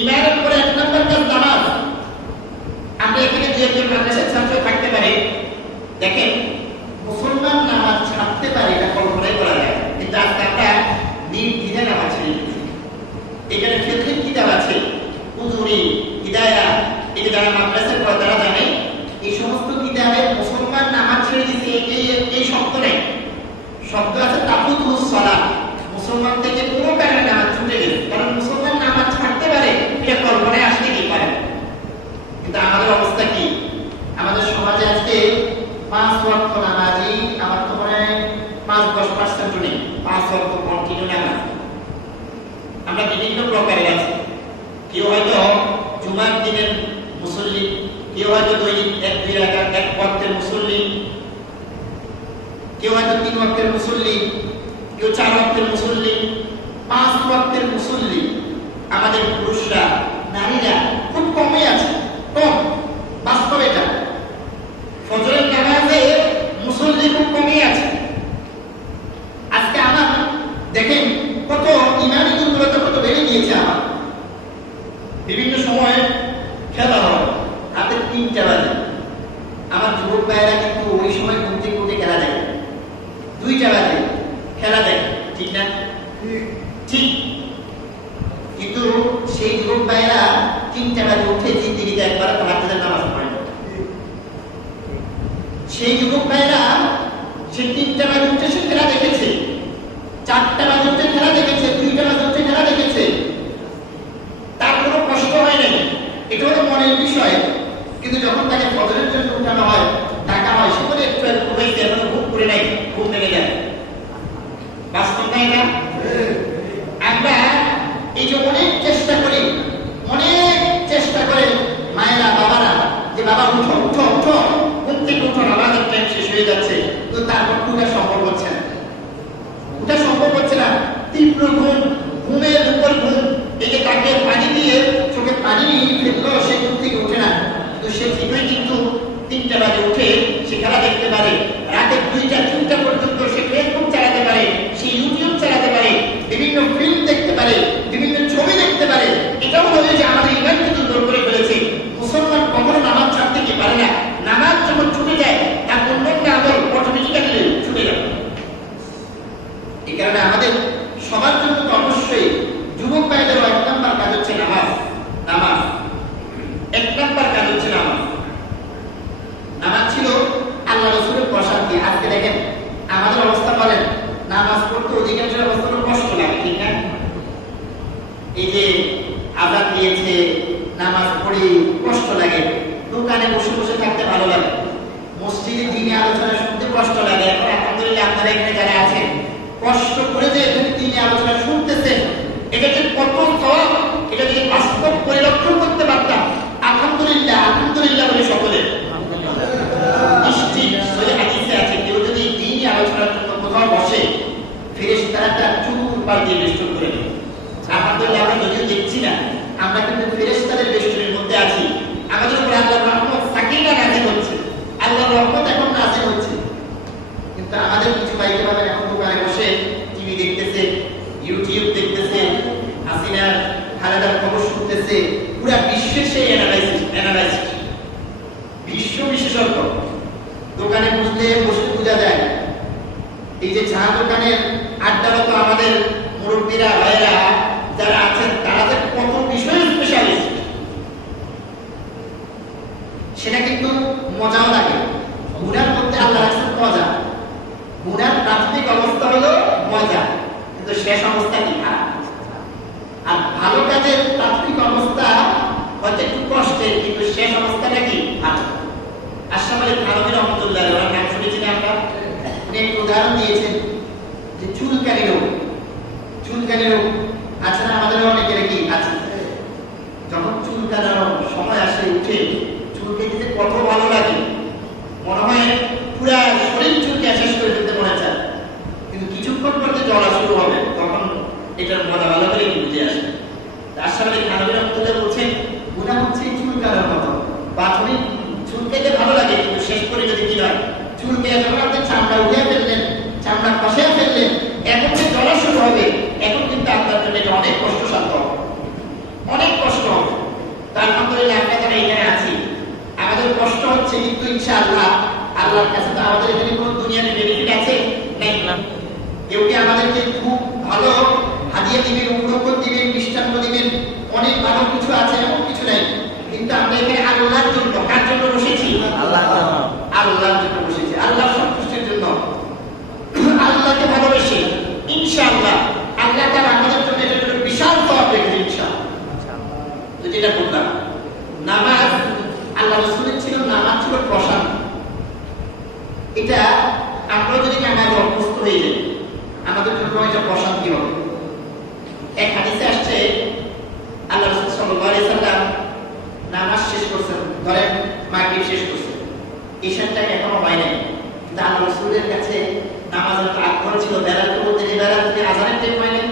ইমানের পরে এক নাম্বার কাজ নামাজ। আপনি এখানে যে একজন মাদ্রাসার ছাত্র থাকতে পারে, দেখেন মুসলমান নামাজ ছাড়তে পারে এটা কল্পনাই করা যায়, কিন্তু শব্দ আছে তাফুতুস সালাত, মুসলমান থেকে কোনো কারণে নামাজ ছুটে গেছে। কারণ মুসলমান নামাজ ছাড়তে পারে এটা কল্পনায় আসতে কি পারে। কিন্তু আমাদের অবস্থা কি? আমাদের সমাজে আজকে 5 ওয়াক্ত নামাজি আমার তো মনে হয় 5-10% নেই 5 ওয়াক্ত কন্টিনিউ নামাজ। আমরা বিভিন্ন প্রকারের আছি। কেউ হয়তো জুমার দিনের মুসল্লি, কেউ হয়তো দৈনিক 1-2 রাকাত 1 ওয়াক্তের মুসল্লি, কেউ হয়তো 3 ওয়াক্তের মুসল্লি, কেউ 4 ওয়াক্তের মুসল্লি, 5 ওয়াক্তের মুসল্লি। আমাদের পুরুষরা, নারীরা খুব কমই আছে, কম বাস্তব এটা। ফজরের নামাজে মুসল্লি খুব কমই আছে। আজকে আমার দেখেন কত ইমানি দুর্বলতা কত বেড়ে গিয়েছে। আমার বিভিন্ন সময়ে খেলা হয়, রাতে 3টা বাজে। আমার যুবক ভাইয়েরা কিন্তু ওই সময় ঘুম থেকে উঠে খেলা দেখে, 2টা বাজে খেলা দেখে, ঠিক না? ঠিক। কিন্তু সেই যুবক ভাইয়েরা 3টা বাজে উঠে জিন্দিগিতে একবার তাহাজ্জুদের নামাজ পড়ে। সেই যুবক ভাইয়েরা সে 3টা বাজে উঠে সে খেলা দেখেছে, 4টা বাজে উঠে খেলা দেখেছে, 2টা বাজে উঠে খেলা দেখেছে, তার কোনো কষ্ট হয় নাই। এটা হলো মনের বিষয়। কিন্তু যখন তাকে ফজরের জন্য উঠানো হয়, ডাকা হয়, সে বলে একটু একটু হয়েছে, এখন ঘুম করে নাই, ঘুম ভেঙে যায়। বাস্তব নাই না? আমরা এই যে অনেক চেষ্টা করি, অনেক চেষ্টা করে মায়েরা, বাবারা, যে বাবা উঠো উঠো উঠো, ঘুম থেকে উঠো, নামাজের টাইম শেষ হয়ে যাচ্ছে, কিন্তু তারপর উঠা সম্ভব হচ্ছে না। উঠা সম্ভব হচ্ছে না। তীব্র ঘুম, ঘুমের উপর ঘুম। এই যে তাকে পানি দিয়ে চোখে পানি ফেললো, সে ঘুম থেকে উঠে না। কিন্তু সে ঠিকই কিন্তু 3টা বাজে উঠে সে খেলা দেখতে পারে। রাতে 2টা 3টা পর্যন্ত সে ফেসবুক চালাতে পারে, সে ইউটিউব চালাতে পারে, বিভিন্ন ফিল্ম দেখতে পারে, বিভিন্ন ছবি দেখতে পারে। এটাও বলে যে আমাদের ইমানকে দুর্বল করে ফেলেছে। মুসলমান কখনো নামাজ ছাড়তে কি পারে না। নামাজ যখন ছুটে যায় তার অন্যান্য আমল অটোমেটিক্যালি ছুটে যাবে। এই কারণে আমাদের সবার জন্য তো অবশ্যই যুবক ভাইদের 1 নাম্বার কাজ হচ্ছে নামাজ। নামাজ 1 নাম্বার কাজ হচ্ছে নামাজ। নামাজ ছিল আল্লাহ রাসূলের প্রশান্তি। আজকে দেখেন আমাদের অবস্থা বলেন, নামাজ পড়তে অধিকাংশের অবস্থা কষ্ট লাগে, ঠিক না? এই যে আযান দিয়েছে, নামাজ পড়ি কষ্ট লাগে, দোকানে বসে বসে থাকতে ভালো লাগে, মসজিদে দ্বীনি আলোচনা শুনতে কষ্ট লাগে। এখন আলহামদুলিল্লাহ আপনারা এখানে যারা আছেন কষ্ট করে যে দ্বীনি আলোচনা শুনতেছেন, এটা যে কত সওয়াব, এটা যদি বাস্তব পরিলক্ষণ করতে পারতাম, আলহামদুলিল্লাহ আলহামদুলিল্লাহ বলে সকলে নিশ্চিত। সহিহ হাদিসে আছে কেউ যদি দ্বীনি আলোচনার জন্য কোথাও বসে, ফেরেশতারা তার চুল পাল দিয়ে বেষ্টন করে দেয়। আলহামদুলিল্লাহ আমরা যদিও দেখছি না, আমরা কিন্তু ফেরেশতাদের বেষ্টনের মধ্যে আছি। আমাদের উপর আল্লাহর রহমত সাকিনা নাযিল হচ্ছে, আল্লাহর রহমত এখন নাযিল হচ্ছে। কিন্তু আমাদের কিছু ভাইকে পাবেন এখন দোকানে বসে টিভি দেখতেছে, ইউটিউব দেখতেছে, হাসিনার খালেদার খবর শুনতেছে, পুরো বিশ্বের সেই অ্যানালাইসিস, বিশ্ব বিশেষজ্ঞ। দোকানে বসলে বোঝা যায়। এই যে চা দোকানের আড্ডারত আমাদের মুরব্বীরা, ভাইয়েরা যারা আছেন, তারা যে কত বিষয়ে স্পেশালিস্ট, সেটা কিন্তু মজাও লাগে। গুনার মধ্যে আল্লাহ রাখছেন মজা। গুনার প্রাথমিক অবস্থা হলো মজা, কিন্তু শেষ অবস্থা কি খারাপ। আর ভালো কাজের প্রাথমিক অবস্থা হয়তো একটু কষ্টের, কিন্তু শেষ অবস্থাটা কি ভালো। আশরাফ আলী থানভী রহমাতুল্লাহ আলাইহি, ওনার নাম শুনেছেন আমরা? উনি একটা উদাহরণ দিয়েছেন যে চুলকানি রোগ। চুলকানি রোগ আছে না আমাদের অনেকের? কি আছে? যখন চুলকানোর সময় আসে, উঠে চুলকে দিতে কত ভালো লাগে, মনে হয় পুরা শরীর চুলকে শেষ করে দিতে মনে চায়। কিন্তু কিছুক্ষণ পরে জ্বলা শুরু হবে, তখন এটার মজা ভালো করে বুঝে আসে। আশরাফ আলী থানভী রহমাতুল্লাহ বলছেন গুনাহ হচ্ছে চুলকানোর মতো। প্রাথমিক চুলকাইতে ভালো লাগে, কিন্তু শেষ করে যদি কি হয়, চুলকে যখন আপনি চামড়া উঠে ফেললেন, চামড়া খসে ফেললেন, এখন যে জ্বলা শুরু হবে, এখন কিন্তু আপনার জন্য এটা অনেক কষ্টসাধ্য হবে, অনেক কষ্ট হবে। তার আলহামদুলিল্লাহ আমরা যারা এখানে আছি, আমাদের কষ্ট হচ্ছে, কিন্তু ইনশাআল্লাহ আল্লাহর কাছে তো আমাদের এখানে কোনো দুনিয়াতে বেনিফিট আছে নাই। কেউ কি আমাদেরকে খুব ভালো হাদিয়া দিবেন, উপলক্ষ দিবেন, মিষ্টান্ন দিবেন, অনেক ভালো কিছু আছে, এমন কিছু নাই। কিন্তু আমরা এখানে আল্লাহর জন্য, কার জন্য বসেছি? আল্লাহর জন্য বসেছি, আল্লাহর সন্তুষ্টির জন্য। আল্লাহকে এটা আমরা যদি নামাজ অভ্যস্ত হয়ে যাই আমাদের জন্য এটা প্রশান্তি হবে। এক হাদিসে আসছে আল্লাহ রাসূল সাল্লাল্লাহু আলাইহি সাল্লাম নামাজ শেষ করছেন, ধরেন মাগরিব শেষ করছেন, ঈশাটা এখনো হয় নাই, কিন্তু আল্লাহ রাসূলের কাছে নামাজের আগ্রহ ছিল। বেলাল বলতে যে বেলাল থেকে আযানের টাইম হয় নাই,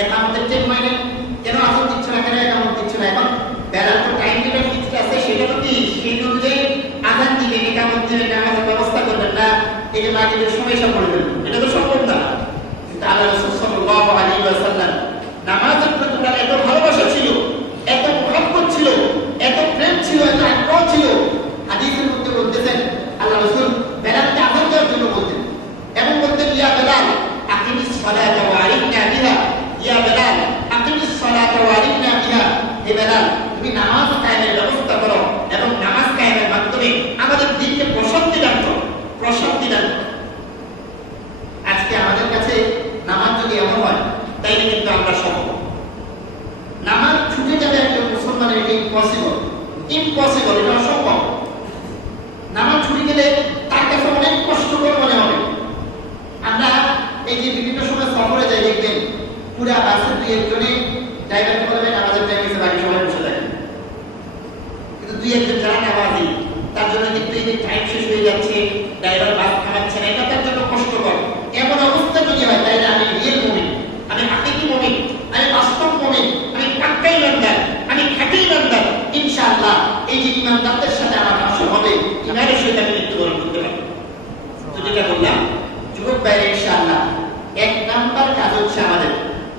ইকামতের টাইম হয় নাই, কেন আযান দিচ্ছ না, কেন ইকামত দিচ্ছ না? এখন বেলাল তো টাইম টেবিল ফিক্সড আছে, সেটা তো কি সেই অনুযায়ী আযান দিবেন, ইকামত দিবেন, নামাজের ব্যবস্থা করবেন না, এই যে মাগরিবের সময় সব পড়বেন, এটা তো সম্ভব না। কিন্তু আল্লাহ রাসূল সাল্লাল্লাহু আলাইহি ওয়াসাল্লাম নামাজের প্রতি তার এত ভালোবাসা ছিল, এত মহব্বত ছিল, এত প্রেম ছিল, এত আগ্রহ ছিল, হাদিসের মধ্যে বলতেছেন আল্লাহ রাসূল বেলালকে আযান দেওয়ার জন্য বলতেন এবং বলতেন, ইয়া বেলাল আকিমিস সালাতা ওয়া আরিফনা বিহা, ইয়া বেলাল আকিমিস সালাতা ওয়া আরিফনা বিহা, হে বেলাল তুমি নামাজ কায়েমের ব্যবস্থা করো এবং নামাজ কায়েমের মাধ্যমে আমাদের দিনকে প্রশান্তি দান করো, প্রশান্তি দান করো। আজকে আমাদের কাছে নামাজ যদি এমন হয় তাইলে কিন্তু আমরা সফল। নামাজ ছুটে যাবে একজন মুসলমানের, এটা ইম্পসিবল, ইম্পসিবল, এটা অসম্ভব। নামাজ ছুটে গেলে তার কাছে অনেক কষ্টকর মনে হবে। আমরা এই যে বিভিন্ন সময় সফরে যাই, দেখবেন পুরা বাসে দুই একজনে ড্রাইভার করবে নামাজের টাইম এসে বাকি সবাই বসে থাকে, কিন্তু দুই একজন যারা নামাজি তার জন্য কিন্তু এই যে টাইম শেষ হয়ে যাচ্ছে, ড্রাইভার বাস থামাচ্ছে না, এটা তার জন্য কষ্টকর। এমন অবস্থা যদি হয় তাহলে আমি রিয়েল মুমিন, আমি হাকিকি মুমিন, আমি বাস্তব মুমিন, আমি পাক্কা ইমানদার, আমি খাঁটি ইমানদার, ইনশাআল্লাহ এই যে ইমানদারদের সাথে আমার হাসর হবে, ইমানের সাথে আমি মৃত্যুবরণ করতে পারবো। তো যেটা বললাম যুবক ভাইরা, ইনশাআল্লাহ এক নাম্বার কাজ হচ্ছে আমাদের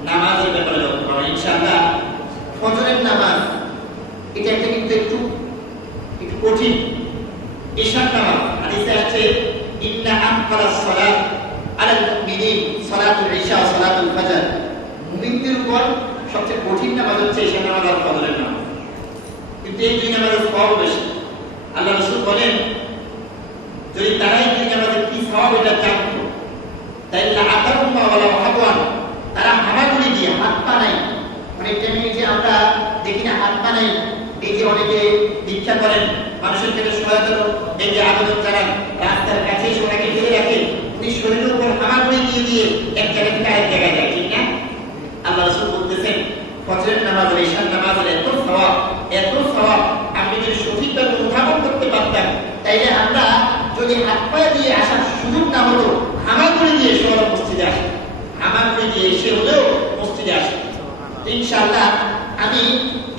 নামাজের ব্যাপারে লক্ষ্য করা। ইনশাআল্লাহ ফজরের নামাজ এটা একটা কিন্তু একটু কঠিন। ঈশার নামাজ হাদিসে আছে, ইন্না আফদালাস সালাত আলাল মুমিনিন সালাতুল ঈশা ওয়া সালাতুল ফজর, মুমিনদের উপর সবচেয়ে কঠিন নামাজ হচ্ছে ঈশার নামাজ আর ফজরের নামাজ। কিন্তু এই দুই নামাজের সওয়াব বেশি। আল্লাহ রাসূল বলেন, যদি তারাই দুই নামাজের কি সওয়াব এটা জানতো তাইলে আতারুমা ওয়ালা হাদওয়ান, তারা হামাগুড়ি দিয়ে, হাত পা নাই, অনেক টাইমে যে আমরা দেখি না হাত পা নাই, এই যে অনেকে দীক্ষা করেন, মানুষের থেকে সহায়তা, এই যে আবেদন জানান, রাস্তার কাছে সোনাকে ফেলে রাখে, উনি শরীরের উপর হামাগুড়ি দিয়ে দিয়ে এক জায়গা থেকে আরেক জায়গায় যায়, ঠিক না? আল্লাহ রাসূল বলতেছেন ফজরের নামাজ আর ঈশার নামাজের এত সওয়াব, এত সওয়াব, আমি যদি সঠিকভাবে উদ্ধাপন করতে পারতাম তাইলে আমরা যদি হাত পা দিয়ে আসার সুযোগ না হতো, হামাগুড়ি দিয়ে সবাই মসজিদে আসে, হামাগুড়ি দিয়ে এসে হলেও মসজিদে আসে। ইনশাআল্লাহ আমি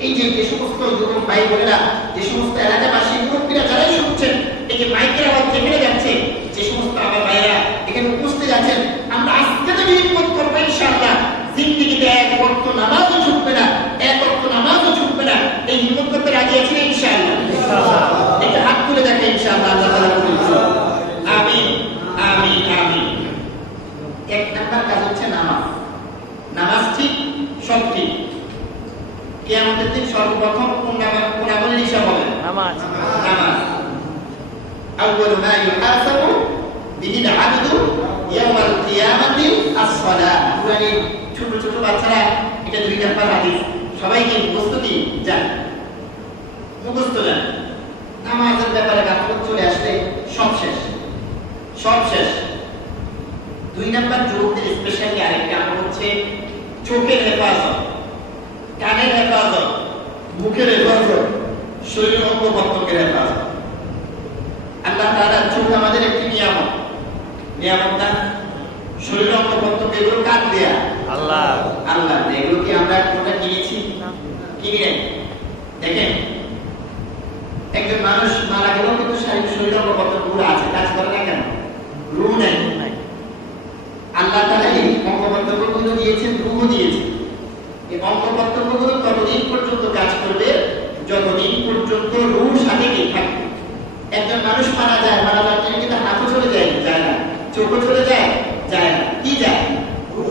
এই যে সমস্ত যুবক ভাই বোনেরা, যে সমস্ত এলাকাবাসী মুরব্বীরা যারাই শুনছেন, এই যে মাইকের আওয়াজ যেখানে যাচ্ছে, যে সমস্ত আমার ভাইরা এখানে উপস্থিত আছেন, আমরা আজকে থেকে হিম্মত করবো ইনশাআল্লাহ, জিন্দেগিতে এক ওয়াক্ত নামাজও ছুটবে না, এক ওয়াক্ত নামাজও ছুটবে না। এই হিম্মত করতে রাজি আছেন ইনশাআল্লাহ? একটা হাত তুলে দেখে ইনশাআল্লাহ, আল্লাহ তাআলা কবুল করুন। আমিন, আমিন, আমিন। এক নাম্বার কাজ হচ্ছে নামাজ। নামাজ ঠিক, সব ঠিক। কিয়ামতের দিন সর্বপ্রথম কোন আমলের হিসাব হবে? নামাজ। নামাজ। আউয়ালু মা ইউহাসাবু বিহিল আবদু ইয়াওমাল কিয়ামাতি আস-সালাহ। পুরানি ছোট ছোট বাচ্চারা এটা 2 নাম্বার হাদিস সবাইকে মুখস্থ কি জান, মুখস্থ জান। নামাজের ব্যাপারে গাফিলত চলে আসলে সব শেষ, সব শেষ। 2 নাম্বার যুবকদের স্পেশালি আরেকটা আমল হচ্ছে চোখের হেফাজত, কানের হেফাজত, মুখের হেফাজত, শরীরের অঙ্গ প্রত্যঙ্গের হেফাজত। আল্লাহ তাআলা চোখ আমাদের একটি নিয়ামত, নিয়ামত না? শরীরের অঙ্গ প্রত্যঙ্গ এগুলো কার দেয়া? আল্লাহ, আল্লাহ। এগুলো কি আমরা কোনটা কিনেছি? কিনি নাই। দেখেন একজন মানুষ মারা গেলেও কিন্তু শরীরের অঙ্গ প্রত্যঙ্গগুলো আছে, কাজ করে না কেন? রূহ নাই। আল্লাহ তাআলা এই অঙ্গ প্রত্যঙ্গগুলো দিয়েছেন, রূহ দিয়েছেন। এই অঙ্গ প্রত্যঙ্গগুলো ততদিন পর্যন্ত কাজ করবে যতদিন পর্যন্ত রূহ সাথে থাকবে। একজন মানুষ মারা যায়, মারা যাওয়ার টাইমে কিন্তু হাতও চলে যায়, যায় না, চোখও চলে যায়, যায় না, কি যায়? রূহ।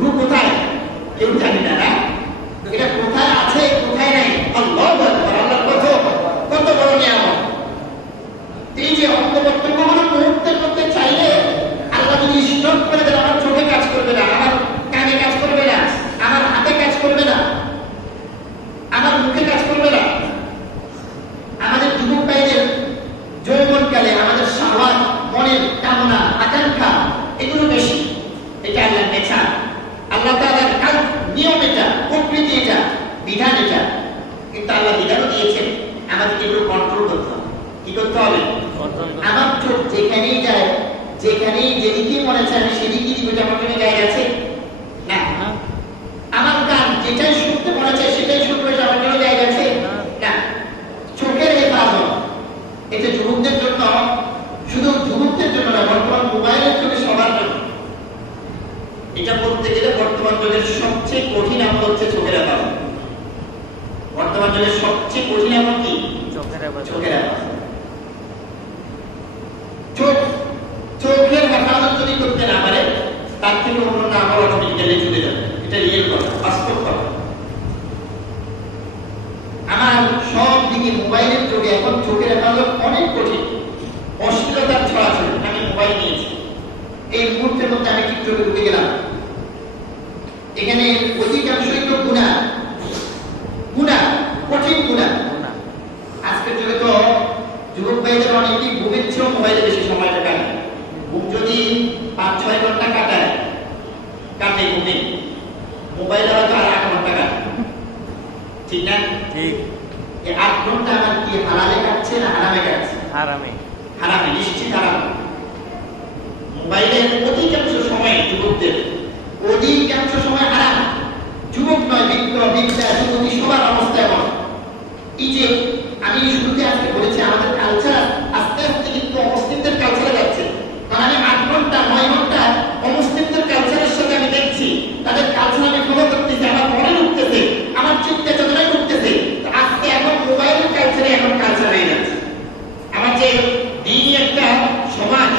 রূহ কোথায় কেউ জানি না, না? এটা কোথায় আছে কোথায় নাই আল্লাহু আকবার। আল্লাহর কত বড় নিয়ামত। এই যে অঙ্গ প্রত্যঙ্গগুলো মুহূর্তের মধ্যে চাইলে আল্লাহ যদি স্টপ করে দেন, আমার চোখে কাজ করবে না, আমার কানে কাজ করবে না, আমার হাতে কাজ করবে না, আমার মুখে কাজ করবে না। আমাদের যুবক ভাইদের যৌবনকালে, আমাদের হবে? আমার চোখ যেখানেই যায়, যেখানেই যেদিকেই মনে চায় আমি সেদিকেই দিব, এটা আমার কোনো জায়গা আছে? না। আমার কান যেটাই শুনতে মনে চায় সেটাই শুনবে, এটা আমার কোনো জায়গা আছে? না। চোখের হেফাজত এটা যুবকদের জন্য, শুধু যুবকদের জন্য না, বর্তমান মোবাইলের যুগে সবার জন্য। এটা বলতে গেলে বর্তমান যুগের সবচেয়ে কঠিন আমল হচ্ছে চোখের হেফাজত। বর্তমান যুগের সবচেয়ে কঠিন আমল কি? চোখের হেফাজত। চোখের হেফাজত যদি করতে না পারে, তার থেকে অন্য আমল অটোমেটিক্যালি চলে যাবে। এটা রিয়েল কথা, বাস্তব কথা। আমার সব দিকে মোবাইলের যুগে এখন চোখের হেফাজত অনেক কঠিন। অশ্লীলতার ছড়াছড়ি। আমি মোবাইল নিয়েছি, এই মুহূর্তের মধ্যে আমি টিকটকে ঢুকে গেলাম, এখানে অধিকাংশই তো গুনাহ, কঠিন গুনাহ। আজকের যুগে তো যুবক ভাইদের অনেকেই ঘুমের চেয়েও মোবাইলে বেশি সময় কাটায়। ঘুম যদি 5-6 ঘন্টা কাটে ঘুমে, মোবাইলে হয়তো আর 8 ঘন্টা কাটে। ঠিক না? ঠিক। এই 8 ঘন্টা আমার কি হালালে কাটছে না হারামে কাটছে? হারামে, নিশ্চিত হারামে। মোবাইলের অধিকাংশ সময় যুবকদের, অধিকাংশ সময় হারাম। যুবক নয়, বিদ্যা যুবতী সবার অবস্থা এমন। এই যে আমি শুরুতে আজকে বলেছি, আমাদের কালচার আস্তে আস্তে কিন্তু অমুসলিমদের কালচারে যাচ্ছে। কারণ আমি 8 ঘন্টা 9 ঘন্টা অমুসলিমদের কালচারের সাথে আমি দেখছি, তাদের কালচার আমি ফলো করতেছি, আমার মনে ঢুকতেছে, আমার চিন্তা চেতনায় ঢুকতেছে। আজকে এখন মোবাইলের কালচারে এখন কালচার হয়ে যাচ্ছে। আমার যে দিনই একটা সমাজ,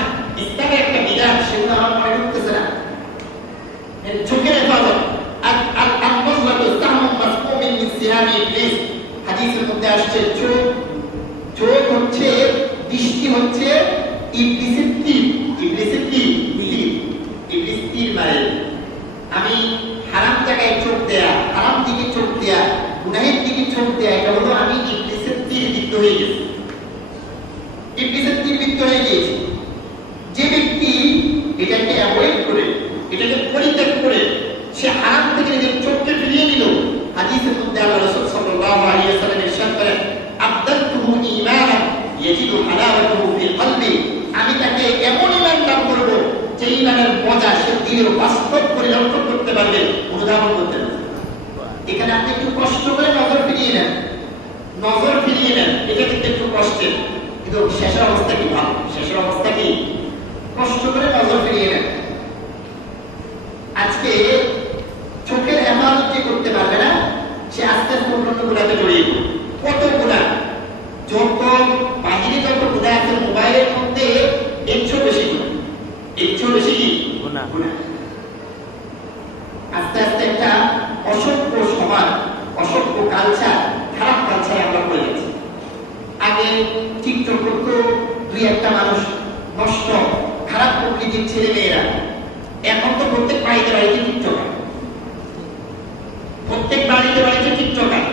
ইসলামের একটা বিধান, সেগুলো আমার মনে ঢুকতেছে না। চোখের হেফাজত, হাদিসের মধ্যে আসছে, চোখ হচ্ছে, দৃষ্টি হচ্ছে ইবলিসের তীর। ইবলিসের তীর মারে। আমি হারাম জায়গায় চোখ দেয়া, হারাম দিকে চোখ দেয়া, গুনাহের দিকে চোখ দেয়া, এটা হলো আমি ইবলিসের তীরবিদ্ধ হয়ে গেছি। ইবলিসের তীরবিদ্ধ হয়ে গিয়েছি। যে ব্যক্তি এটাকে অ্যাভয়েড করে, এটাকে পরিত্যাগ করে সে হারাম থেকে নিজের চোখকে ফিরিয়ে নিল, হাদিসের মধ্যে আল্লাহ রাসূল সাল্লাল্লাহু আলাইহি ওয়াসাল্লাম ইরশাদ করেন, আবদালতুহু ঈমানান ইয়াজিদু হালাওয়াতাহু ফিল কলবি, আমি তাকে এমন ঈমান দান করব যে ঈমানের মজা সে দিলে বাস্তব পরিলক্ষণ করতে পারবে, অনুধাবন করতে পারবে। এখানে আপনি একটু কষ্ট করে নজর ফিরিয়ে নেন, এটা কিন্তু একটু কষ্টের, কিন্তু শেষের অবস্থা কি ভালো? শেষের অবস্থা কি? কষ্ট করে নজর ফিরিয়ে নেন। আজকে চোখের হেফাজত যে করতে পারবে না, সে আস্তে আস্তে অন্যান্য গুণাতে জড়িয়ে পড়বে। কত গুণা, যত বাহিরে যত গুণা আছে মোবাইলের মধ্যে, এর চেয়েও বেশি গুণা, কি গুণা। আস্তে আস্তে একটা অসভ্য সমাজ, অসভ্য কালচার, খারাপ কালচারে আমরা পড়ে গেছি। আগে টিকটক করতো 2-1 মানুষ, নষ্ট খারাপ প্রকৃতির ছেলে মেয়েরা। এখন তো প্রত্যেক বাড়িতে টিকটকার, প্রত্যেক বাড়িতে টিকটকার।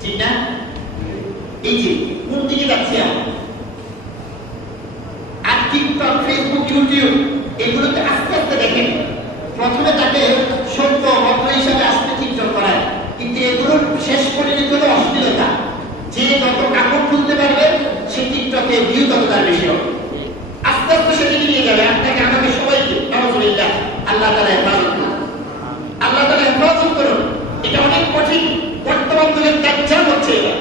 ঠিক না? এই যে কোন দিকে যাচ্ছে আমরা? আর টিকটক, ফেসবুক, ইউটিউব এগুলোতে আস্তে আস্তে দেখেন, প্রথমে তাকে সত্য ভদ্র হিসাবে আসতে টিকটক করায়, কিন্তু এগুলোর শেষ পরিণতি হলো অশ্লীলতা। যে যত কাপড় খুলতে পারবে সে টিকটকে ভিউ তত তার বেশি হবে। আস্তে আস্তে সেদিকে নিয়ে যাবে আপনাকে, আমাকে, সবাইকে। আলহামদুলিল্লাহ, আল্লাহ তাআলা হেফাজত করুন, আল্লাহ তাআলা হেফাজত করুন। এটা অনেক কঠিন। বর্তমান যুগের দাজ্জাল হচ্ছে এটা,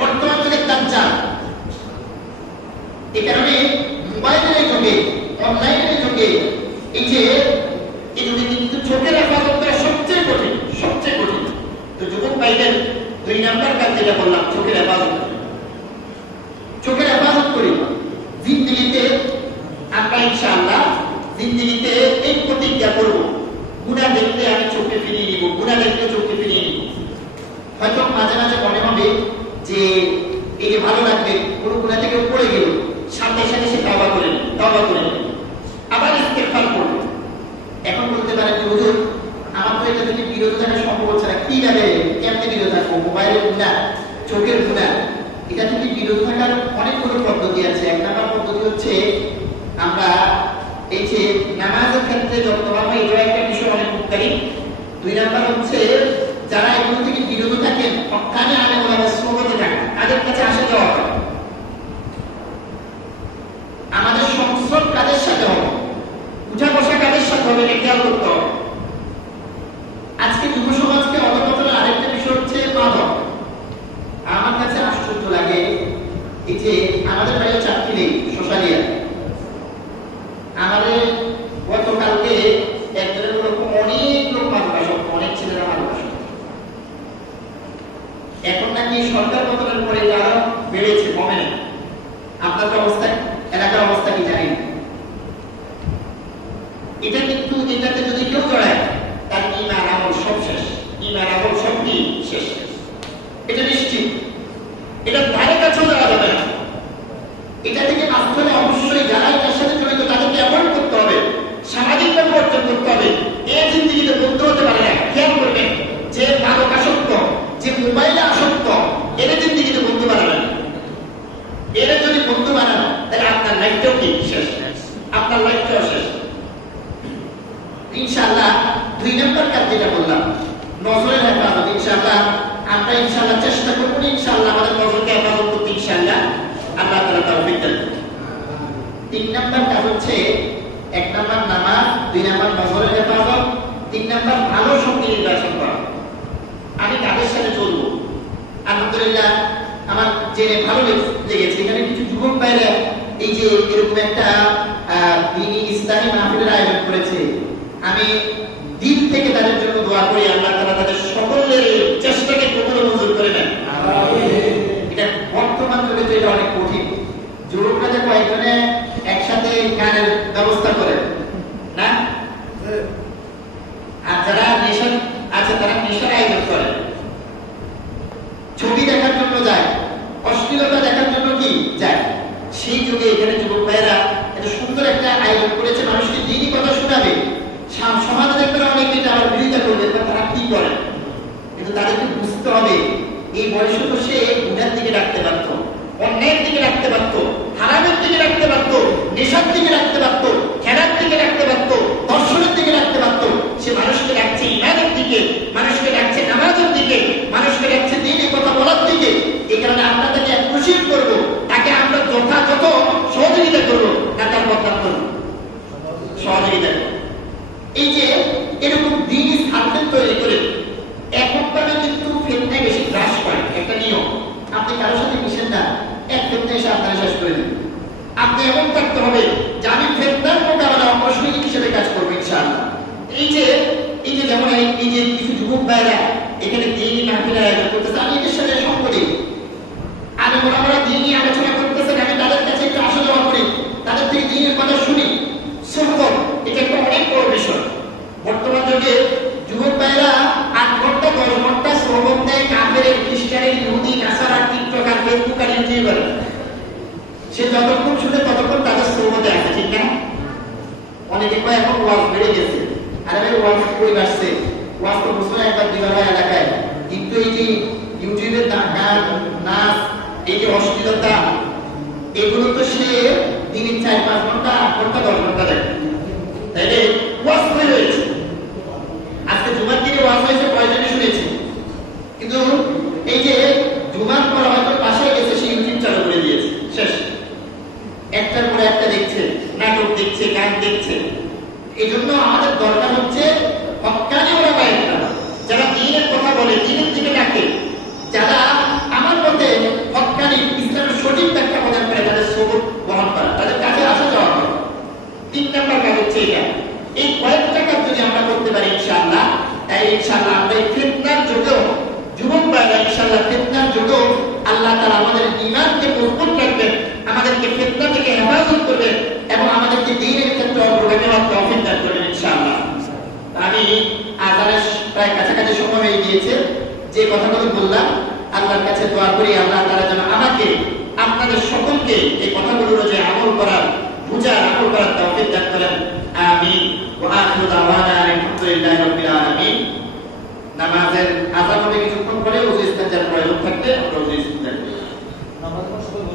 বর্তমান যুগের দাজ্জাল। এই কারণে মোবাইলের যুগে, অনলাইনের যুগে, এই যে এই যুগে কিন্তু চোখের হেফাজত করা সবচেয়ে কঠিন। তো যুবক ভাইদের 2 নাম্বার কাজ যেটা বললাম, চোখের হেফাজত করি। জিন্দেগিতে আমরা ইনশাআল্লাহ জিন্দেগিতে এই প্রতিজ্ঞা করব, গুনাহ দেখলে আমি চোখে ফিরিয়ে নিব, হয়তো মাঝে মাঝে মনে হবে যে এই যে ভালো লাগবে, কোনো গুনাহ থেকে পড়ে গেল, সাথে সাথে সে তওবা করে আবার ইস্তেগফার করবে। এখন বলতে পারেন যে হুজুর, আমার তো এটা থেকে বিরত থাকা সম্ভব হচ্ছে না, কিভাবে কেমনে বিরত থাকবো? মোবাইলের গুনাহ, চোখের গুনাহ, এটা থেকে বিরত থাকার অনেকগুলো পদ্ধতি আছে। 1 নম্বর পদ্ধতি হচ্ছে, আমরা এই যে নামাজের ক্ষেত্রে যত্নবান হয়, এটা একটা বিষয় অনেক উপকারী। 2 নম্বর হচ্ছে, যারা এগুলো থেকে বিরত থাকেন, অজ্ঞানে আলেম ওলামার সোহবতে থাকেন, তাদের কাছে আসা যাওয়া হয়। যে আমাদের বাড়ি চাকরি সোশ্যালিয়া, আমাদের গতকালকে একজনের রকম অনেক লোক মাদ্রাসা, অনেক ছেলেরা মাদ্রাসা। এখন নাকি সরকার পতনের পরে যারা বেড়েছে কমে না। আপনার অবস্থা, এলাকার অবস্থা কি জানেন? এটা কিন্তু এটাতে যদি কেউ জড়ায় তার ঈমান আমল সব শেষ, ঈমান আমল সব কি শেষ, এটা নিশ্চিত। এটা ধারে কাছেও যাওয়া যাবে না। এটা থেকে বাঁচতে হলে অবশ্যই যারা এটার সাথে জড়িত তাদেরকে অ্যাভয়েড করতে হবে, সামাজিকভাবে অর্জন করতে হবে। এ জিন্দিগিতে বন্ধু হতে পারে না। খেয়াল করবেন, যে মাদক আসক্ত, যে মোবাইলে আসক্ত, এর জিন্দিগিতে বন্ধু বানাবেন। এর যদি বন্ধু বানানো তাহলে আপনার লাইফটাও কি শেষ, আপনার লাইফটাও শেষ। ইনশাআল্লাহ 2 নম্বর কাজ যেটা বললাম, নজরের হেফাজত। ইনশাআল্লাহ আমরা ইনশাআল্লাহ চেষ্টা করব, ইনশাআল্লাহ আমাদের নজরকে হেফাজত করতে ইনশাআল্লাহ আল্লাহ তাআলা তৌফিক দেন। 3 নম্বর কাজ হচ্ছে 1 নম্বর নামাজ, 2 নম্বর নজরের হেফাজত, 3 নম্বর ভালো সঙ্গী নির্বাচন করা। আমি কাদের সাথে চলবো? আলহামদুলিল্লাহ আমার জেনে ভালো লেগেছে, এখানে কিছু যুবক ভাইরা এই যে এরকম একটা দ্বীনি ইসলামী মাহফিলের আয়োজন করেছে। আমি দিল থেকে তাদের জন্য দোয়া করি, আল্লাহ তাআলা তাদের সকলের চেষ্টাকে কবুল মঞ্জুর করে নেন। এটা বর্তমান যুগে তো এটা অনেক কঠিন। যুবকরা যে কয়েকজনে একসাথে গানের ব্যবস্থা করে না, আর যারা নেশা আছে তারা নেশার আয়োজন করে, ছবি দেখার জন্য যায়, অশ্লীলতা দেখার জন্য কি যায়। সেই যুগে এখানে যুবক ভাইয়েরা এত সুন্দর একটা আয়োজন করেছে, মানুষকে দিনই কথা শোনাবে। সমাজে দেখবেন অনেকে এটা আবার বিরোধিতা করবে, তারা কি করে, কিন্তু তাদেরকে বুঝতে হবে এই বয়সে তো সে গুনার দিকে রাখতে পারতো, অন্যায়ের দিকে রাখতে পারতো, হারামের দিকে রাখতে পারতো, নেশার দিকে রাখতে পারতো, খেলার দিকে রাখতে পারতো, দর্শনের দিকে রাখতে পারতো। সে মানুষকে রাখছে ইমানের দিকে, মানুষকে রাখছে নামাজের দিকে, মানুষকে রাখছে দিনের কথা বলার দিকে। এই কারণে আমরা তাকে অ্যাপ্রিশিয়েট করবো, তাকে আমরা যথাযথ সহযোগিতা করবো, না তার বদনাম করবো, সহযোগিতা করবো। এই যে এরকম দিন সার্ভেন্ট তৈরি করে এককভাবে কিন্তু ফেতনায় বেশি গ্রাস পায়। একটা নিয়ম, আপনি কারোর সাথে মিশেন না, এক ফেতনা এসে আপনারা শেষ করে দেবেন। আপনি এমন থাকতে হবে যে আমি ফেতনার মোকাবেলা অবশ্যই হিসেবে কাজ করবো ইনশাআল্লাহ। এই যে যেমন এই যে কিছু যুবক ভাইরা এখানে দিনই মাহফিলের আয়োজন করতেছে, আমি এদের সাথে সম্পর্কে আমি মোটামুটি দিনই আলোচনা করতেছেন, আমি তাদের কাছে একটু আসা যাওয়া করি, তাদের থেকে দিনের কথা শুনি। সুহবত এটা একটা অনেক বড় বিষয়। বর্তমান যুগে যুবক ভাইরা 8 ঘন্টা 10 ঘন্টা সুহবত দেয় কাফের, খ্রিস্টানের, ইহুদি, নাসারা, টিকটক আর ফেসবুক আর ইউটিউবার। সে যতক্ষণ শুনে ততক্ষণ তাদের সুহবতে আছে, ঠিক না? অনেকে কয় এখন ওয়াজ বেড়ে গেছে। আর আমি ওয়াজ কই আসছে, ওয়াজ তো বছরে একবার দিবার হয় এলাকায়, কিন্তু এই যে ইউটিউবের গান, নাচ, এই যে অশ্লীলতা, এগুলো তো সে দিনে 4-5 ঘন্টা 8 ঘন্টা 10 ঘন্টা দেখে। তাইলে ওয়াজ হয়ে রয়েছে। আজকে জুমার দিনে ওয়াজ হয়েছে, কয়জনে শুনেছে? কিন্তু এই যে জুমার পর হয়তো বাসায় গেছে, সে ইউটিউব চালু করে দিয়েছে, শেষ। একটার পরে একটা দেখছে, নাটক দেখছে, গান দেখছে। এই জন্য আমাদের দরকার হচ্ছে হক্কানি ওলামা ইকরাম, যারা দ্বীনের কথা বলে, দ্বীনের দিকে ডাকে, যারা আমার মতে হক্কানি ইসলামের সঠিক ব্যাখ্যা প্রদান করে, তাদের সবুত বহন করা, তাদের কাছে আসা যাওয়া করে। 3 নম্বর কাজ হচ্ছে এটা। এই কয়েকটা কাজ যদি আমরা করতে পারি ইনশাআল্লাহ, তাই ইনশাআল্লাহ আমরা এই ফিতনার যুগেও, যুবক ভাইরা ইনশাআল্লাহ ফিতনার যুগেও আল্লাহ তাআলা আমাদের ঈমানকে মজবুত রাখবেন, আমাদেরকে ফিতনা থেকে হেফাজত করবেন এবং আমাদেরকে দ্বীনের ক্ষেত্রে অগ্রগামী হওয়ার তৌফিক দান করবেন ইনশাআল্লাহ। আমি আযানের প্রায় কাছাকাছি সময় হয়ে গিয়েছে, যে কথাগুলো বললাম আল্লাহর কাছে দোয়া করি আল্লাহ তাআলা যেন আমাকে, আপনাদের সকলকে এই কথাগুলোর যে আমল করার, বুঝার, আমল করার তৌফিক দান করেন। আমিন। ওয়া আখিরু দাওয়ানা আলহামদুলিল্লাহি রাব্বিল আলামিন। নামাজের আযান হবে কিছুক্ষণ পরে, ওযু ইস্তেঞ্জার প্রয়োজন থাকলে আমরা ওযু ইস্তেঞ্জা করব।